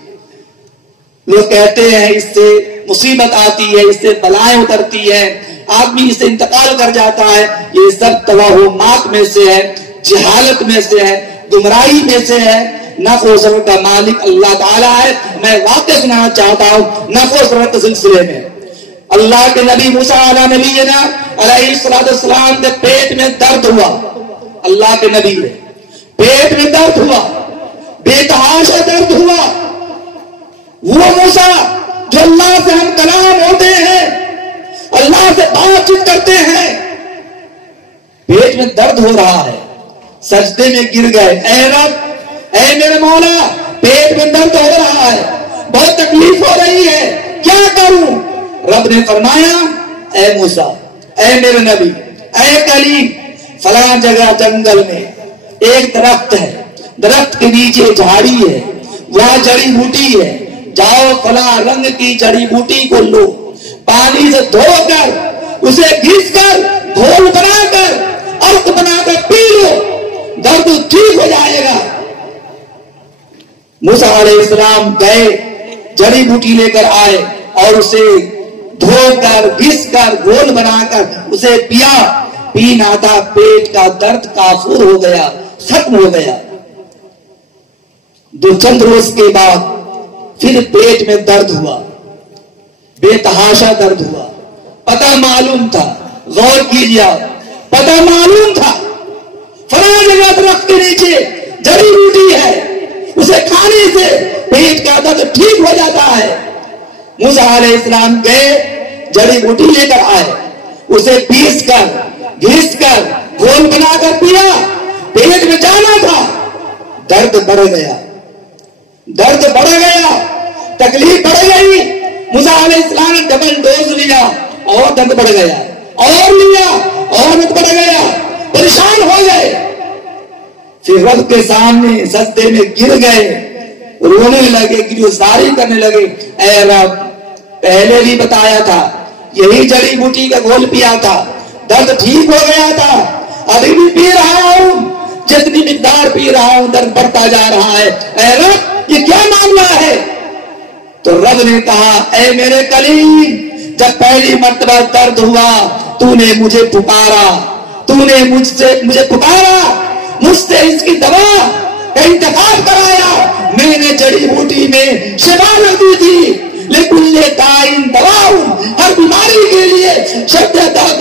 لوگ کہتے ہیں اس سے مصیبت آتی ہے، اس سے بلائیں اترتی ہے، آدمی اس سے انتقال کر جاتا ہے، یہ سب توہمات میں سے ہے، جہالت میں سے ہے، گمراہی میں سے ہے۔ نفع و ضرر کا مالک اللہ تعالیٰ ہے۔ میں واقعہ سنانا چاہتا ہوں نفع و ضرر کے سلسلے میں۔ اللہ کے نبی موسیٰ علیہ نبینا علیہ السلام کے پیٹ میں درد ہوا، اللہ کے نبی نے پیٹ میں درد ہوا، بے تحاشا درد ہوا۔ وہ موسیٰ جو اللہ سے ہم کلام ہوتے ہیں، اللہ سے بات چیت کرتے ہیں، پیٹ میں درد ہو رہا ہے، سجدے میں گر گئے، اے رب، اے میرے مولا، پیٹ میں درد ہو رہا ہے، بہت تکلیف ہو رہی ہے، کیا کروں؟ رب نے فرمایا اے موسیٰ، اے میرے نبی، اے کلیم، فلاں جگہ جنگل میں ایک درخت ہے، درخت کے نیچے جھاڑی ہے، وہاں جڑی بوٹی ہے، جاؤ فلاں رنگ کی جڑی بوٹی کو لو، پانی سے دھو کر اسے گھس کر گھول بنا کر عرق بنا کر پی لو، درد ٹھیک ہو جائے گا۔ موسیٰ علیہ السلام گئے، جڑی بوٹی لے کر آئے اور اسے دھو کر گھس کر گھول بنا کر اسے پیا، پینا تھا، پیٹ کا درد کافور ہو گیا، ختم ہو گیا۔ دو چند روز کے بعد پھر پیٹ میں درد ہوا، بے تحاشا درد ہوا، پتہ معلوم تھا، غور کیجیے، پتہ معلوم تھا فلاں جگہ درخت کے نیچے جڑی بوٹی ہے، اسے کھانے سے پیٹ کا درد ٹھیک ہو جاتا ہے۔ موسیٰ علیہ السلام گئے، جڑی بوٹی لے کر آئے، اسے پیس کر گھس کر گھول بنا کر پیا، پیٹ میں جانا تھا، درد بڑھ گیا، درد بڑھ گیا، تکلیف بڑھ گئی۔ موسیٰ علیہ السلام نے ڈبل ڈوز لیا اور درد بڑھ گیا، اور لیا اور درد بڑھ گیا، پریشان ہو گئے۔ پھر رب کے سامنے سجدے میں گر گئے، رونے لگے، گریزاری کرنے لگے، اے رب، پہلے بھی بتایا تھا، یہی جڑی بوٹی کا گھول پیا تھا، درد ٹھیک ہو گیا تھا، ابھی بھی پی رہا ہوں، جتنی مقدار پی رہا ہوں درد بڑھتا جا رہا ہے، اے رب یہ کیا معاملہ ہے؟ تو رب نے کہا اے میرے کلیم، جب پہلی مرتبہ درد ہوا تو نے مجھے پکارا، تو نے مجھے پکارا، مجھ سے اس کی دوا کا انتخاب کرایا، میں نے جڑی بوٹی میں شفا رکھ دی تھی، لیکن یہ دائن دوا ہوں، ہر بیماری کے لیے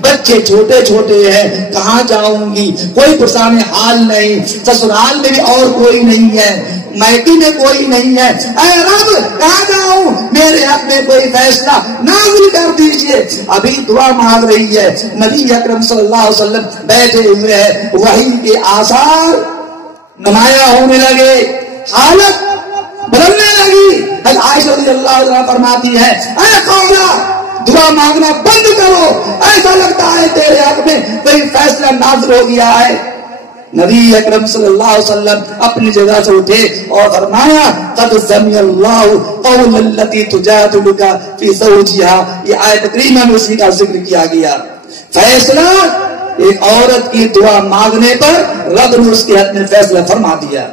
بچے چھوٹے چھوٹے ہیں، کہاں جاؤں گی، کوئی پرسان حال نہیں، سسرال میں بھی اور کوئی نہیں ہے، میکی میں کوئی نہیں ہے، اے رب کہاں جاؤں، میرے حق میں کوئی فیصلہ نازل کر دیجئے۔ ابھی دعا مانگ رہی ہے، نبی اکرم صلی اللہ علیہ وسلم بیٹھے ہوئے ہیں، وحی کے آثار نمایاں ہونے لگے، حالت بدلنے لگی۔ عائشہ رضی اللہ عنہا فرماتی ہے، اے قولا دعا مانگنا بند کرو، ایسا لگتا ہے تیرے حق میں کوئی فیصلہ نازل ہو گیا ہے۔ نبی اکرم صلی اللہ علیہ وسلم اپنی جگہ سے اٹھے اور فرمایا، قد سمع اللہ قول التی تجادلک فی زوجہا، یہ آیت کریمہ میں اسی کا ذکر کیا گیا۔ فیصلہ ایک عورت کی دعا مانگنے پر رب نے اس کے حق میں فیصلہ فرما دیا۔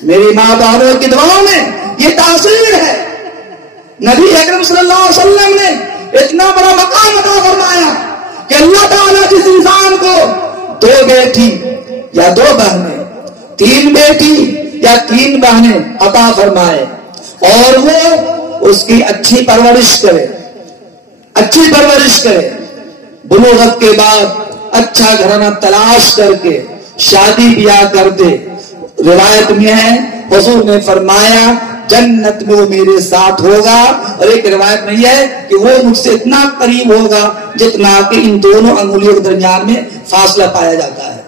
میری ماں بہنوں کی دعاؤں میں یہ تاثیر ہے۔ نبی اکرم صلی اللہ علیہ وسلم نے اتنا بڑا مقام عطا فرمایا کہ اللہ تعالیٰ جس انسان کو 2 بیٹی یا 2 بہنیں، 3 بیٹی یا 3 بہنیں عطا فرمائے اور وہ اس کی اچھی پرورش کرے، اچھی پرورش کرے، بلوغت کے بعد اچھا گھرانہ تلاش کر کے شادی بیاہ کر دے۔ روایت میں ہے حضور نے فرمایا جنت میں وہ میرے ساتھ ہوگا، اور ایک روایت میں یہ ہے کہ وہ مجھ سے اتنا قریب ہوگا جتنا کہ ان دونوں انگلیوں کے درمیان میں فاصلہ پایا جاتا ہے۔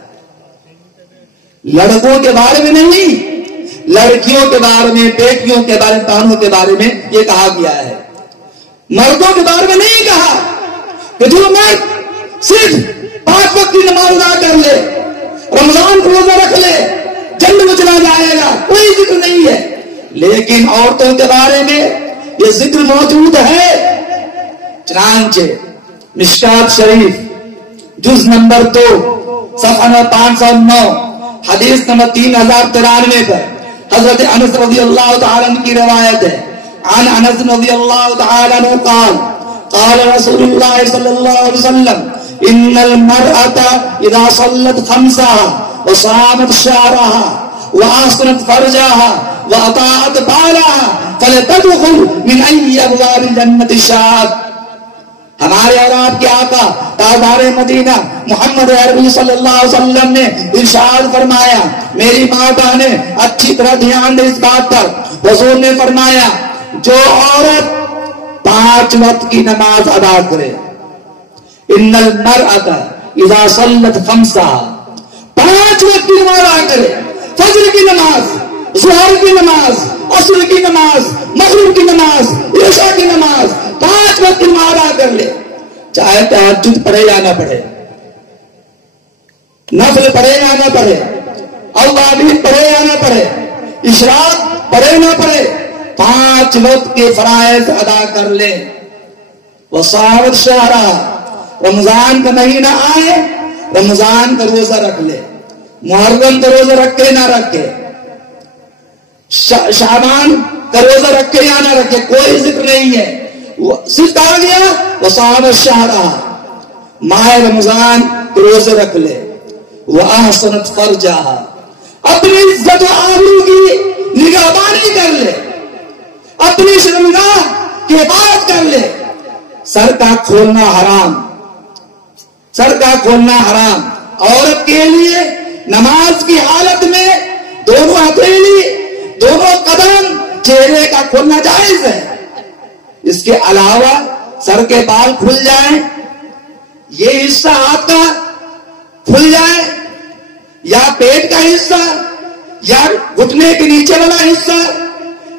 لڑکوں کے بارے میں نہیں، لڑکیوں کے بارے میں، بیٹیوں کے بارے میں، بہنوں کے بارے میں یہ کہا گیا ہے۔ مردوں کے بارے میں نہیں کہا کہ جو مرد صرف 5 وقت کی نماز ادا کر لے، رمضان کو روزہ رکھ لے، جنت میں چلا جائے گا، کوئی ذکر نہیں ہے۔ لیکن عورتوں کے بارے میں یہ ذکر موجود ہے۔ چنانچہ مشکات شریف جز نمبر 2 صفحہ نمبر 509 حدیث نمبر 3093 پر حضرت انس رضی اللہ تعالیٰ عنہ کی روایت ہے، عن انس رضی اللہ تعالیٰ عنہ قال قال رسول اللہ صلی اللہ علیہ وسلم ان المرأة اذا صلت خمسها وصامت شهرها واحسنت فرجها وأطاعت بالها فلتدخل من أي أبواب الجنة شاءت۔ ہمارے اور آپ کے آقا تاجدار مدینہ محمد عربی صلی اللہ علیہ وسلم نے ارشاد فرمایا، میری ماں بہنیں اچھی طرح دھیان دے اس بات پر، حضور نے فرمایا جو عورت 5 وقت کی نماز ادا کرے، ان المرأة اذا صلت خمسها، 5 وقت کی نماز ادا کرے، فجر کی نماز، ظہر کی نماز، عصر کی نماز، مغرب کی نماز، عشاء کی نماز، 5 وقت کی نماز ادا کر لے، چاہے تہجد پڑھے یا نہ پڑھے، نفل پڑھے یا نہ پڑھے، اوابین پڑھے یا نہ پڑھے، اشراق پڑھے نہ پڑھے، 5 وقت کے فرائض ادا کر لے۔ وصامت شہرها، رمضان کا مہینہ آئے رمضان کا روزہ رکھ لے، محرم کا روزہ رکھے نہ رکھے، شعبان کا روزہ رکھے یا نہ رکھے، کوئی ذکر نہیں ہے، صرف کہا گیا وصامت شہرها، ماہ رمضان کے روزے رکھ لے، واحسنت فرجها، اپنی عزت و آبرو کی نگہبانی کر لے، اپنی شرمگاہ کی حفاظت کر لے۔ سر کا کھولنا حرام، سر کا کھولنا حرام، عورت کے لیے نماز کی حالت میں دونوں ہتھیلی، دونوں قدم، چہرے کا کھولنا جائز ہے۔ اس کے علاوہ سر کے بال کھل جائیں، یہ حصہ ہاتھ کا کھل جائے، یا پیٹ کا حصہ، یا گھٹنے کے نیچے والا حصہ،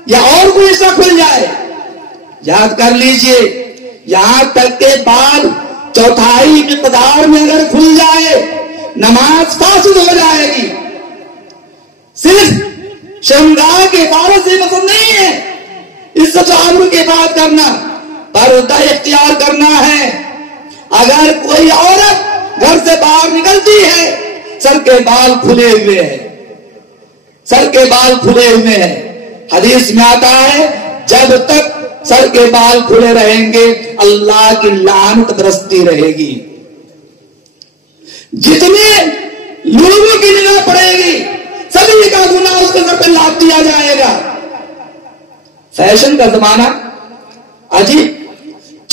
یا اور کوئی حصہ کھل جائے، یاد کر لیجئے یہاں تک کہ بال 1/4 مقدار میں اگر کھل جائے نماز فاسد ہو جائے گی۔ صرف شرمگاہ کے حفاظت سے مطلب نہیں ہے، عزت و آبرو کی حفاظت کرنا، پردہ اختیار کرنا ہے۔ اگر کوئی عورت گھر سے باہر نکلتی ہے سر کے بال کھلے ہوئے ہیں، سر کے بال کھلے ہوئے ہیں، حدیث میں آتا ہے جب تک سر کے بال کھلے رہیں گے اللہ کی لعنت برستی رہے گی، جتنے لوگوں کی نگاہ پڑے گی سبھی کا گناہ اس کے سر پہ لاد دیا جائے گا۔ فیشن کا زمانہ عجیب،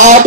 8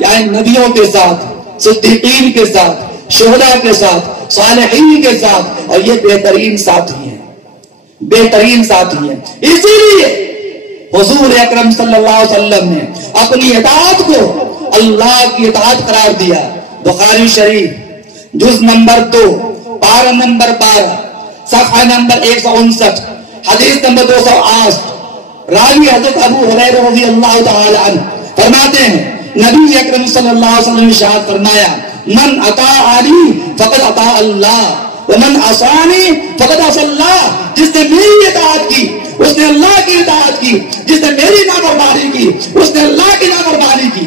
یعنی نبیوں کے ساتھ، صدیقین کے ساتھ، شہداء کے ساتھ، صالحین کے ساتھ، اور یہ بہترین ساتھی ہیں، بہترین ساتھی ہیں۔ اسی لیے حضور اکرم صلی اللہ علیہ وسلم نے اپنی اطاعت کو اللہ کی اطاعت قرار دیا۔ بخاری شریف جز نمبر 2 پارہ نمبر 12 صفحہ نمبر 159 حدیث نمبر 208، راوی حضرت ابو ہریرہ رضی اللہ تعالی عنہ فرماتے ہیں نبی اکرم صلی اللہ علیہ وسلم نے ارشاد فرمایا من اطاعنی فقد اطاع اللہ ومن عصانی فقد عصى اللہ، جس نے میری اطاعت کی اس نے اللہ کی اطاعت کی، جس نے میری نافرمانی کی اس نے اللہ کی نافرمانی کی۔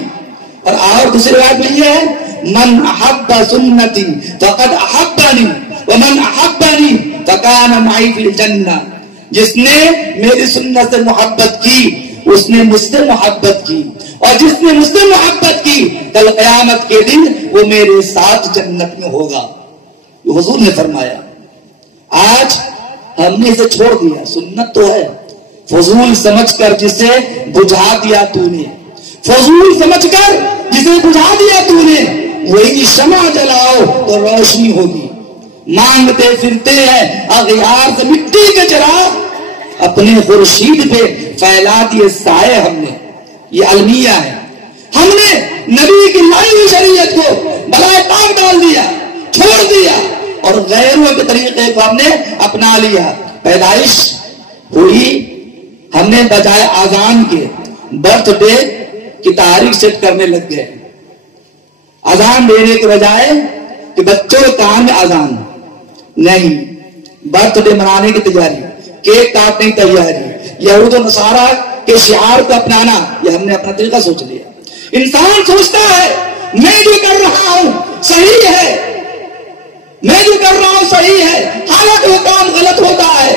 اور دوسری بات میں یہ ہے من احب سنتی فقد احبنی ومن احبنی فکان معی فی الجنہ، جس نے میری سنت سے محبت کی اس نے مجھ سے محبت کی، اور جس نے مجھ سے محبت کی کل قیامت کے دن وہ میرے ساتھ جنت میں ہوگا، یہ حضور نے فرمایا۔ آج ہم نے اسے چھوڑ دیا، سنت تو ہے، فضول سمجھ کر جسے بجھا دیا تو نے، فضول سمجھ کر جسے بجھا دیا تو نے، وہی شمع جلاؤ تو روشنی ہوگی۔ مانگتے پھرتے ہیں اغیار سے مٹی کے چراغ، اپنے خورشید پہ پھیلا دیے سائے ہم نے، یہ المیہ ہے۔ ہم نے نبی کی لائی ہوئی شریعت کو بلائے پاک ڈال دیا، چھوڑ دیا، اور غیروں کے طریقے کو ہم نے اپنا لیا۔ پیدائش ہوئی، ہم نے بجائے اذان کے برتھ ڈے کی تاریخ سیٹ کرنے لگ گئے، اذان دینے کے بجائے کہ بچوں کے کان میں اذان نہیں، برتھ ڈے منانے کی تیاری، کیک کاٹنے کی تیاری، یہود و نصارہ کے شعار کو اپنانا، یہ ہم نے اپنا طریقہ سوچ لیا۔ انسان سوچتا ہے میں جو کر رہا ہوں صحیح ہے، میں جو کر رہا ہوں صحیح ہے، حالانکہ وہ کام غلط ہوتا ہے،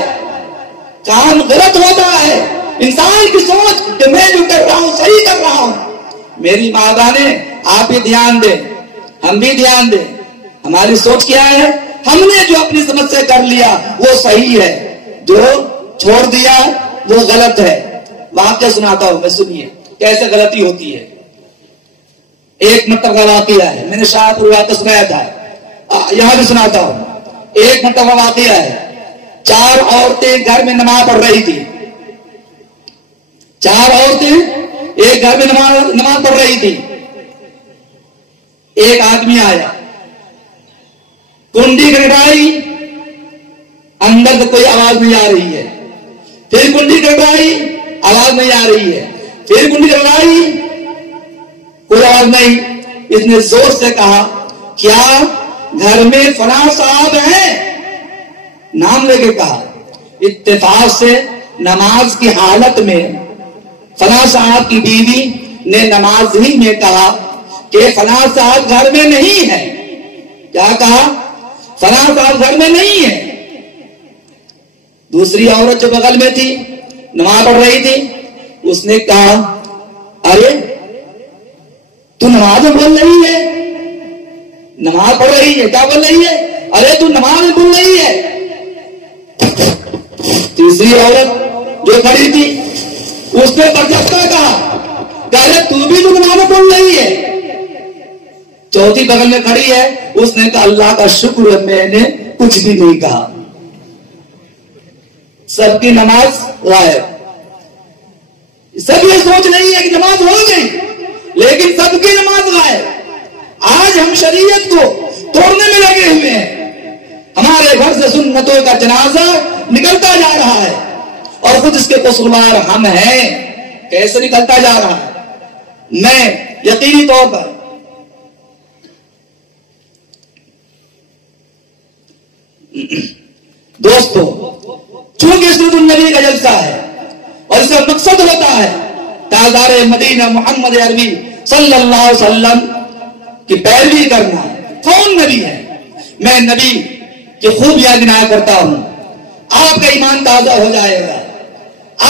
کام غلط ہوتا ہے۔ انسان کی سوچ کہ میں جو کر رہا ہوں صحیح کر رہا ہوں۔ میری ماں نے آپ بھی دھیان دیں، ہم بھی دھیان دیں، ہماری سوچ کیا ہے؟ ہم نے جو اپنی سمجھ سے کر لیا وہ صحیح ہے، جو چھوڑ دیا وہ غلط ہے۔ واقعہ سناتا ہوں میں، سنیے کیسے غلطی ہوتی ہے۔ ایک مرتبہ واقعہ ہے، میں نے شاہ پور واقعہ سنایا تھا، یہاں بھی سناتا ہوں۔ ایک مرتبہ واقعہ ہے، 4 عورتیں گھر میں نماز پڑھ رہی تھی، 4 عورتیں ایک گھر میں نماز پڑھ رہی تھی۔ ایک آدمی آیا، کنڈی کھٹکھٹائی، اندر سے کوئی آواز نہیں آ رہی ہے، پھر کنڈی کھٹکھٹائی، آواز نہیں آ رہی ہے، پھر کنڈی کھٹکھٹائی، کوئی آواز نہیں۔ اس نے زور سے کہا کیا گھر میں فلاں صاحب ہیں؟ نام لے کے کہا۔ اتفاق سے نماز کی حالت میں فلاں صاحب کی بیوی نے نماز ہی میں کہا کہ فلاں صاحب گھر میں نہیں ہے۔ کیا کہا؟ فلاں صاحب گھر میں نہیں ہے۔ دوسری عورت جو بغل میں تھی نماز پڑھ رہی تھی، اس نے کہا ارے تو نماز میں بول رہی ہے، نماز پڑھ رہی ہے، کیا بول رہی ہے؟ ارے تو نماز میں بول رہی ہے۔ تیسری عورت جو کھڑی تھی اس نے برجستہ کہا کہ ارے تو بھی تو نماز میں بول رہی ہے۔ چوتھی بغل میں کھڑی ہے، اس نے کہا اللہ کا شکر ہے میں نے کچھ بھی نہیں کہا۔ سب کی نماز غائب، سب یہ سوچ نہیں ہے کہ نماز ہو گئی، لیکن سب کی نماز غائب۔ آج ہم شریعت کو توڑنے میں لگے ہوئے ہیں، ہمارے گھر سے سنتوں کا جنازہ نکلتا جا رہا ہے اور خود اس کے قصوروار ہم ہیں۔ کیسے نکلتا جا رہا ہے؟ میں یقینی طور پر دوستو، چونکہ سنت النبی کا جلسہ ہے اور اس کا مقصد ہوتا ہے تاجدار مدینہ محمد عربی صلی اللہ علیہ وسلم کی پیروی کرنا۔ کون نبی ہے؟ میں نبی کی خوبیاں گنایا کرتا ہوں، آپ کا ایمان تازہ ہو جائے گا،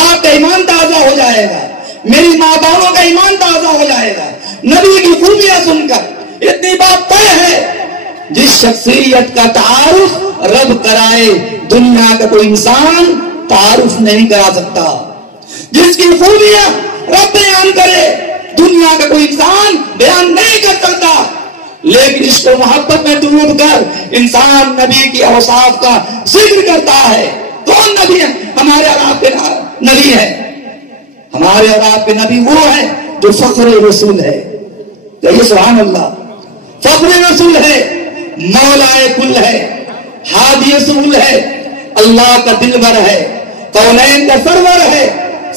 آپ کا ایمان تازہ ہو جائے گا، میری ماں باپوں کا ایمان تازہ ہو جائے گا۔ نبی کی خوبیاں سن کر اتنی بات طے ہے، جس شخصیت کا تعارف رب کرائے دنیا کا کوئی انسان تعارف نہیں کرا سکتا، جس کی خوبیاں رب بیان کرے دنیا کا کوئی انسان بیان نہیں کر سکتا، لیکن عشق و محبت میں ڈوب کر انسان نبی کی اوصاف کا ذکر کرتا ہے۔ کون نبی ہے؟ ہمارے اور آپ کے نبی ہے، ہمارے اور آپ کے نبی وہ ہے جو فخر رسول ہے۔ کہیے سبحان اللہ، فخر رسول ہے، مولا کل ہے، ہادی رسول ہے، اللہ کا دلبر ہے، کونین کا سرور ہے،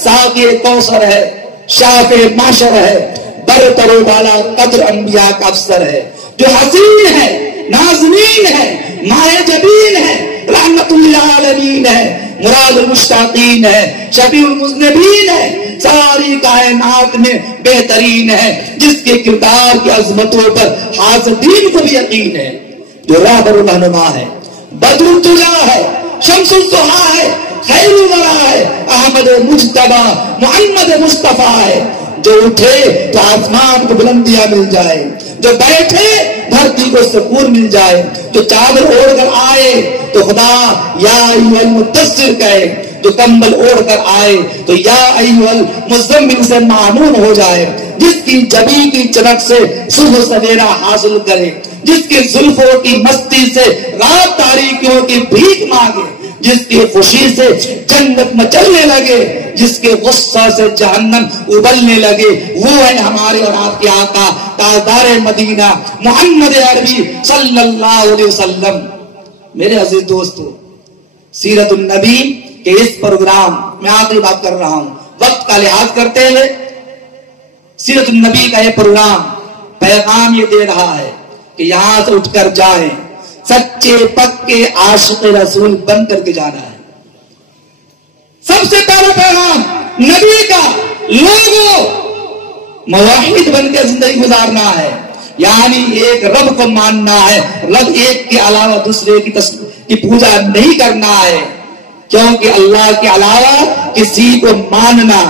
ساقی کوثر ہے، شافع معشر ہے، برتر و بالا قدر انبیاء کا افسر ہے، جو حسین ہے، نازنین ہے، ماہ جبین ہے، رحمت للعالمین ہے، مراد المشتاقین ہے، شفیع المذنبین ہے، ساری کائنات میں بہترین ہے، جس کے کردار کی عظمتوں پر حاسدین کو بھی یقین ہے، جو راہبر الرہنما ہے، بدر الدجا ہے، شمس الضحیٰ ہے، خیر الورا ہے، احمد مجتبی محمد مصطفیٰ ہے، جو اٹھے تو آسمان کو بلندیاں مل جائے، جو بیٹھے دھرتی کو سکون مل جائے، جو چادر اوڑھ کر آئے تو خدا یا ایھا المدثر کہے، جو کمبل اوڑھ کر آئے تو یا ایھا المزمل سے معمون ہو جائے، جس کی جبین کی چمک سے صبح سویرا حاصل کرے، جس کی زلفوں کی مستی سے رات تاریکیوں کی بھیک مانگے، جس کی خوشی سے جنت مچلنے لگے، جس کے غصہ سے جہنم ابلنے لگے، وہ ہے ہمارے اور آپ کے آقا تاجدار مدینہ محمد عربی صلی اللہ علیہ وسلم۔ میرے عزیز دوستو، سیرت النبی کے اس پروگرام میں آخری بات کر رہا ہوں، وقت کا لحاظ کرتے ہوئے سیرت النبی کا یہ پروگرام پیغام یہ دے رہا ہے کہ یہاں سے اٹھ کر جائیں، سچے پکے عاشق رسول بن کر کے جانا ہے۔ سب سے پہلا پیغام نبی کا، لوگوں موحد بن کے زندگی گزارنا ہے، یعنی ایک رب کو ماننا ہے، رب ایک کے علاوہ دوسرے کی پوجا نہیں کرنا ہے، کیونکہ اللہ کے علاوہ کسی کو ماننا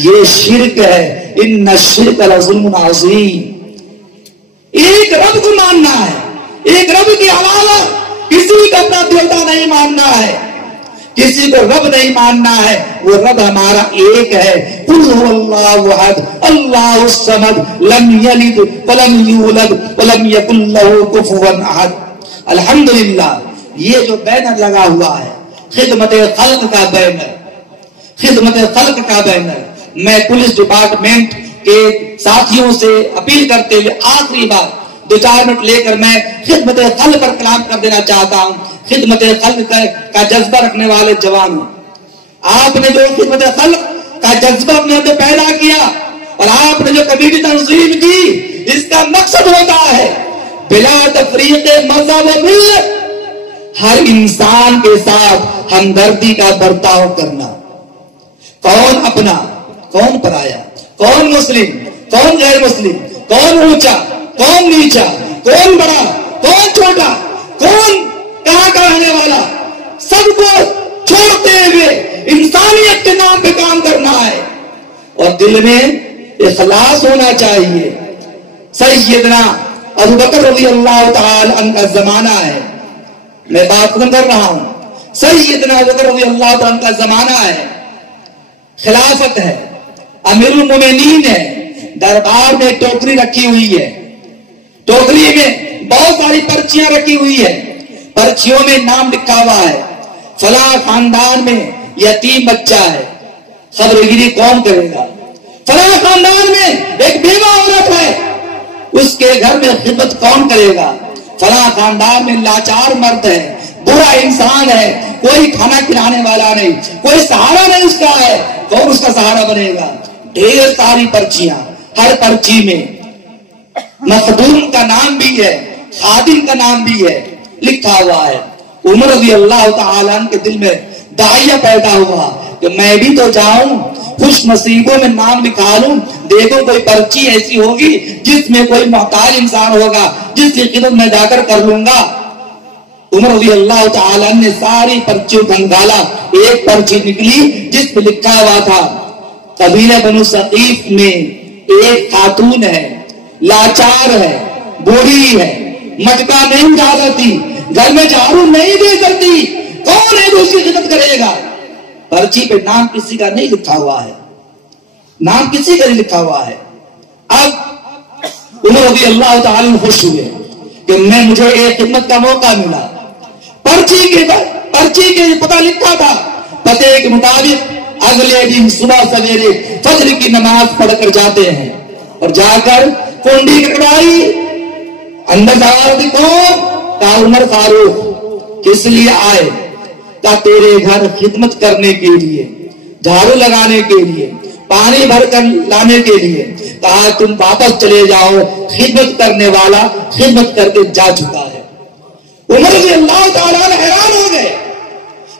یہ شرک ہے، ان الشرک لظلم عظیم۔ ایک رب کو ماننا ہے، ایک رب کے علاوہ کسی کو اپنا دیوتا نہیں ماننا ہے، کسی کو رب نہیں ماننا ہے، وہ رب ہمارا ایک ہے۔ قل هو اللہ احد اللہ الصمد لم یلد ولم یولد ولم یکن له کفوا احد۔ الحمدللہ یہ جو بینر لگا ہوا ہے، خدمت خلق کا بینر، خدمت خلق کا بینر، میں پولیس ڈپارٹمنٹ کے ساتھیوں سے اپیل کرتے ہوئے آخری بار 2-4 منٹ لے کر میں خدمت خلق پر کلام کر دینا چاہتا ہوں۔ خدمت خلق کا جذبہ رکھنے والے جوانوں، آپ نے جو خدمت خلق کا جذبہ اپنے اندر پیدا کیا اور آپ نے جو کمیٹی تنظیم کی، اس کا مقصد ہوتا ہے بلا تفریق مذہب و ملت ہر انسان کے ساتھ ہمدردی کا برتاؤ کرنا۔ کون اپنا، کون پرایا، کون مسلم، کون غیر مسلم، کون اونچا، کون نیچا، کون بڑا، کون چھوٹا، کون کہاں کا رہنے والا، سب کو چھوڑتے ہوئے انسانیت کے نام پہ کام کرنا ہے، اور دل میں اخلاص ہونا چاہیے۔ سیدنا ابوبکر رضی اللہ تعالی عنہ کا زمانہ ہے، میں بات ختم کر رہا ہوں، سیدنا ابوبکر رضی اللہ تعالی عنہ کا زمانہ ہے، خلافت ہے، امیر المومنین ہے، دربار میں ٹوکری رکھی ہوئی ہے، ٹوکری میں بہت ساری پرچیاں رکھی ہوئی ہے، پرچیوں میں نام لکھا ہوا ہے، فلاں خاندان میں یتیم بچہ ہے، خبرگیری کون کرے گا، فلاں خاندان میں ایک بیوہ عورت ہے، اس کے گھر میں خدمت کون کرے گا، فلاں خاندان میں لاچار مرد ہے، برا انسان ہے، کوئی کھانا کھلانے والا نہیں، کوئی سہارا نہیں اس کا ہے، کون اس کا سہارا بنے گا۔ ڈھیر ساری پرچیاں، ہر پرچی میں مخدوم کا نام بھی ہے، خادم کا نام بھی ہے، لکھا ہوا ہے۔ عمر رضی اللہ تعالیٰ عنہ کے دل میں داعیہ پیدا ہوا کہ میں بھی تو جاؤں، خوش نصیبوں میں نام لکھا لوں، دیکھو کوئی پرچی ایسی ہوگی جس میں کوئی محتاج انسان ہوگا جس کی خدمت میں جا کر کر لوں گا۔ عمر رضی اللہ تعالیٰ عنہ نے ساری پرچیوں کو نکالا، ایک پرچی نکلی جس میں لکھا ہوا تھا قبیلہ بنو ثقیف میں ایک خاتون ہے، لاچار ہے، بوڑھی ہے، مٹکا نہیں اٹھا سکتی، گھر میں جھاڑو نہیں دے سکتی، کون ہے جو اس کی خدمت کرے گا۔ پرچی پہ نام کسی کا نہیں لکھا ہوا ہے، نام کسی کا نہیں لکھا ہوا ہے، اب عمر رضی اللہ تعالی عنہ خوش ہوئے کہ مجھے ایک خدمت کا موقع ملا. پرچی کے پتہ لکھا تھا، پتے کے مطابق اگلے دن صبح سویرے فجر کی نماز پڑھ کر جاتے ہیں اور جا کر کنڈی کٹوائی. اندر آواز دی کون؟ کہا عمر فاروق. کس لیے آئے؟ کہا تیرے گھر خدمت کرنے کے لیے، جھاڑو لگانے کے لیے، پانی بھر کر لانے کے لیے. کہا تم واپس چلے جاؤ، خدمت کرنے والا خدمت کر کے جا چکا ہے. عمر رضی اللہ تعالیٰ حیران ہو گئے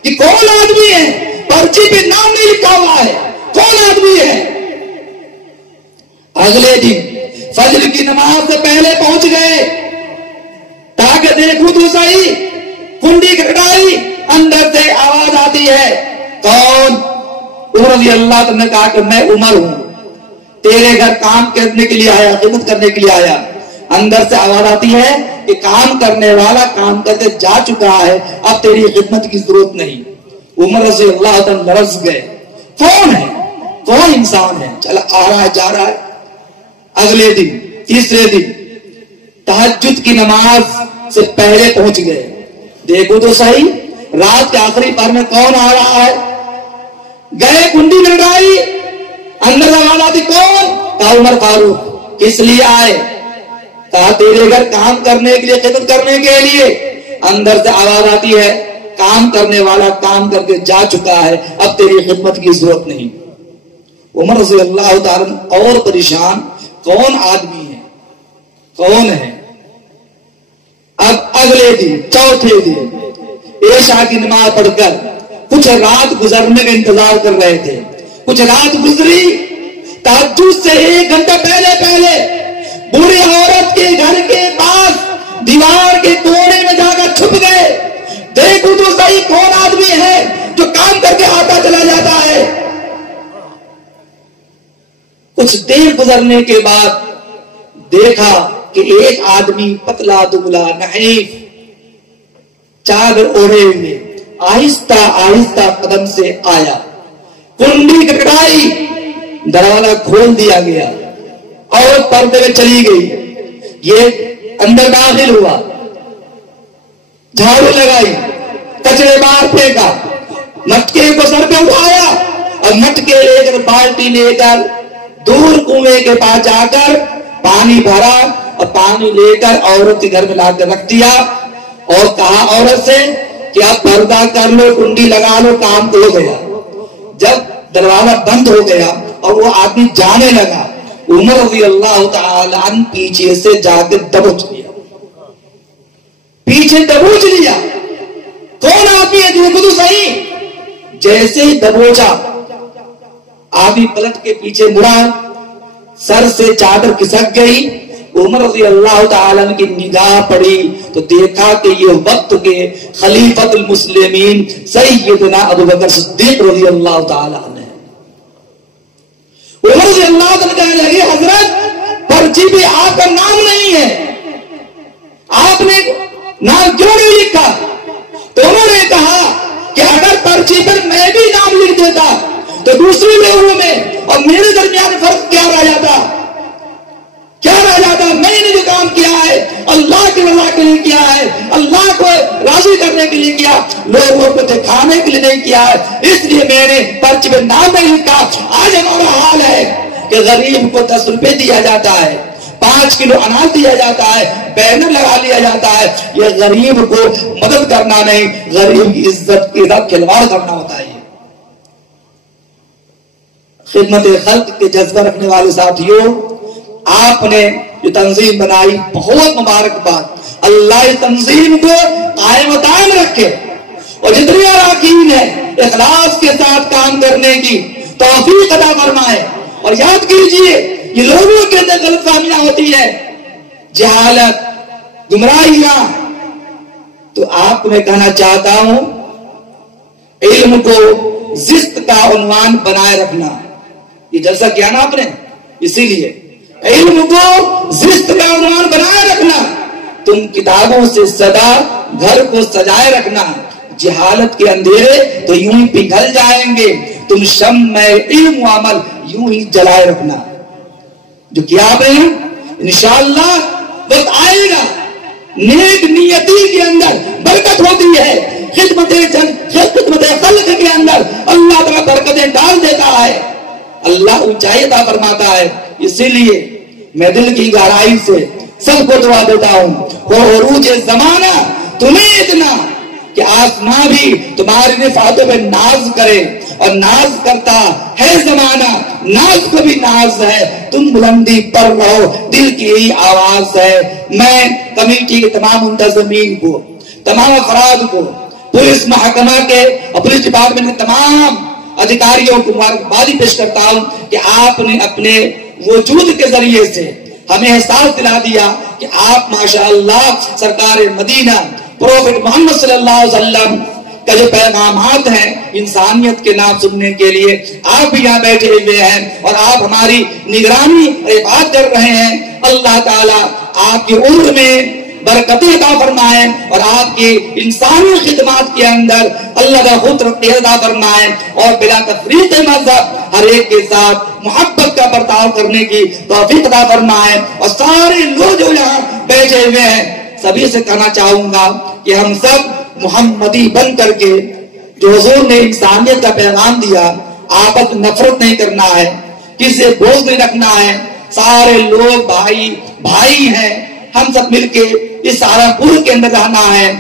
کہ کون آدمی ہے، پرچی پہ نام نہیں لکھا ہوا ہے، کون آدمی ہے. اگلے دن فجر کی نماز سے پہلے پہنچ گئے تاکہ دیکھوں تو صحیح. کنڈی کھٹائی، اندر سے آواز آتی ہے. کون؟ عمر رضی اللہ تعالیٰ نے کہا کہ میں عمر ہوں، تیرے گھر کام کرنے کے لیے آیا، خدمت کرنے کے لیے آیا. اندر سے آواز آتی ہے کہ کام کرنے والا کام کرتے جا چکا ہے، اب تیری خدمت کی ضرورت نہیں. عمر رضی اللہ تعالیٰ لرز گئے. کون ہے؟ کون انسان ہے؟ چلا آ رہا ہے، جا رہا ہے. اگلے دن تیسرے دن تہجد کی نماز سے پہلے پہنچ گئے. دیکھو تو صحیح رات کے آخری پہر میں کون آ رہا ہے. گئے کنڈی لڑائی، اندر آواز آتی کون؟ کہا عمر فاروق. کس لیے آئے؟ کہا تیرے گھر کام کرنے کے لیے، خدمت کرنے کے لیے. اندر سے آواز آتی ہے کام کرنے والا کام کر کے جا چکا ہے، اب تیری خدمت کی ضرورت نہیں. عمر رضی اللہ تعالیٰ اور پریشان، کون آدمی ہے، کون ہے. اب اگلے دن چوتھے دن عشاء کی نماز پڑھ کر کچھ رات گزرنے کا انتظار کر رہے تھے. کچھ رات گزری، تہجد سے 1 گھنٹہ پہلے بوڑھی عورت کے گھر کے پاس دیوار کے کونے میں جا کر چھپ گئے. دیکھو تو صحیح کون آدمی ہے جو کام کر کے آتا چلا جاتا ہے. کچھ دیر گزرنے کے بعد دیکھا کہ ایک آدمی پتلا دبلا نحیف چادر اوڑھے ہوئے آہستہ آہستہ قدم سے آیا. کنڈی کٹائی، دروازہ کھول دیا گیا اور پردے میں چلی گئی. یہ اندر داخل ہوا، جھاڑو لگائی، کچرے باہر پھینکا، مٹکے کو سر پہ اٹھایا اور مٹکے لے کر بالٹی لے کر دور کنویں کے پاس جا کر پانی بھرا اور پانی لے کر عورت کے گھر میں لا کر رکھ دیا اور کہا عورت سے کہ آپ پردہ کر لو، کنڈی لگا لو، کام ہو گیا. جب دروازہ بند ہو گیا اور وہ آدمی جانے لگا، عمر رضی اللہ تعالی عنہ پیچھے سے جا کے دبوچ لیا. پیچھے دبوچ لیا. کون آدمی ہے؟ دیکھو تو صحیح. جیسے ہی دبوچا، آدمی پلٹ کے پیچھے مڑا، سر سے چادر کھسک گئی. عمر رضی اللہ تعالیٰ کی نگاہ پڑی تو دیکھا کہ یہ وقت کے خلیفۃ المسلمین سیدنا ابو بکر صدیق رضی اللہ تعالیٰ عنہ. عمر رضی اللہ تعالیٰ کہنے لگے حضرت پرچی پہ آپ کا نام نہیں ہے، آپ نے نام کیوں نہیں لکھا؟ تو انہوں نے کہا کہ اگر پرچی پر میں بھی نام لکھ دیتا تو دوسرے لوگوں میں اور میرے درمیان فرق کیا رہ جاتا؟ میں نے جو کام کیا ہے اللہ کی رضا کے لیے کیا ہے، اللہ کو راضی کرنے کے لیے کیا، لوگوں کو دکھانے کے لیے نہیں کیا ہے. اس لیے میں نے پرچی میں نام نہیں لکھا. آج ہمارا حال ہے کہ غریب کو 10 روپے دیا جاتا ہے، 5 کلو اناج دیا جاتا ہے، بینر لگا لیا جاتا ہے. یہ غریب کو مدد کرنا نہیں، غریب کی عزت کے ساتھ کھلواڑ کرنا ہوتا ہے. خدمت خلق کے جذبہ رکھنے والے ساتھیوں، آپ نے جو تنظیم بنائی بہت مبارکباد. اللہ اس تنظیم کو قائم و دائم رکھے اور جتنے اراکین ہیں اخلاص کے ساتھ کام کرنے کی توفیق عطا فرمائے. اور یاد کیجئے یہ لوگوں کے اندر غلط فہمیاں ہوتی ہے، جہالت، گمراہیاں. تو آپ کو میں کہنا چاہتا ہوں علم کو زشت کا عنوان بنائے رکھنا. یہ جلسہ کیا نا آپ نے، اسی لیے علم کو زشت کا عنوان بنائے رکھنا. تم کتابوں سے سدا گھر کو سجائے رکھنا. جہالت کے اندھیرے تو یوں ہی پگھل جائیں گے، تم شمع علم و عمل یوں ہی جلائے رکھنا. جو کیا آپ نے انشاءاللہ وقت آئے گا نیک نیتی کے اندر برکت ہوتی ہے، خدمت خلق کے اندر اللہ تعالیٰ برکتیں ڈال دیتا ہے، اللہ اونچائی عطا فرماتا ہے۔ اسی لیے میں دل کی گہرائی سے سب کو دعا دیتا ہوں، وہ عروج زمانہ تمہیں اتنا کہ آسمان بھی تمہاری رفعتوں پہ ناز کرے، اور ناز کرتا ہے زمانہ، ناز کو بھی ناز ہے، تم بلندی پر رہو، دل کی یہی آواز ہے۔ میں کمیٹی کے تمام منتظمین کو، تمام افراد کو، پولیس محکمہ کے اور پولیس ڈپارٹمنٹ کے تمام ادھیکاریوں کو مبارکبادی پیش کرتا ہوں کہ آپ نے اپنے وجود کے ذریعے سے ہمیں احساس دلا دیا کہ آپ ماشاءاللہ سرکار مدینہ پروفٹ محمد صلی اللہ علیہ وسلم کا جو پیغامات ہیں انسانیت کے نام سننے کے لیے آپ بھی یہاں بیٹھے ہوئے ہیں، اور آپ ہماری نگرانی بات کر رہے ہیں۔ اللہ تعالیٰ آپ کی عمر میں برکتیں عطا فرمائیں، اور آپ کی انسانی خدمات کے اندر اللہ کا خود عطا فرمائیں، اور بلا تفریق مذہب ہر ایک کے ساتھ محبت کا برتاؤ کرنے کی توفیق عطا فرمائیں۔ اور سارے لوگ جو یہاں بیٹھے ہوئے ہیں سبھی سے کہنا چاہوں گا کہ ہم سب محمدی بن کر کے جو حضور نے انسانیت کا پیغام دیا، آپس نفرت نہیں کرنا ہے، کسی سے بوجھ نہیں رکھنا ہے، سارے لوگ بھائی ہیں، ہم سب مل کے اس سہارنپور کے اندر رہنا ہے،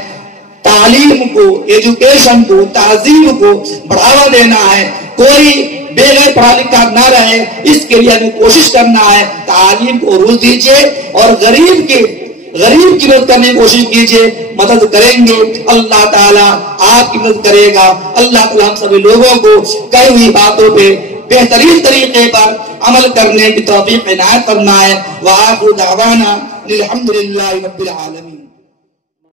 تعلیم کو، ایجوکیشن کو، تہذیب کو بڑھاوا دینا ہے، کوئی بغیر پڑھا لکھا نہ رہے، اس کے لیے ہمیں کوشش کرنا ہے۔ تعلیم کو عروج دیجیے اور غریب کی مدد کرنے کی کوشش کیجیے، مدد کریں گے اللہ تعالیٰ آپ کی مدد کرے گا۔ اللہ تعالیٰ ہم سبھی لوگوں کو کئی ہوئی باتوں پہ بہترین طریقے پر عمل کرنے کی توفیق عنایت فرمائے۔ وآخر دعوانا الحمدللہ رب العالمین۔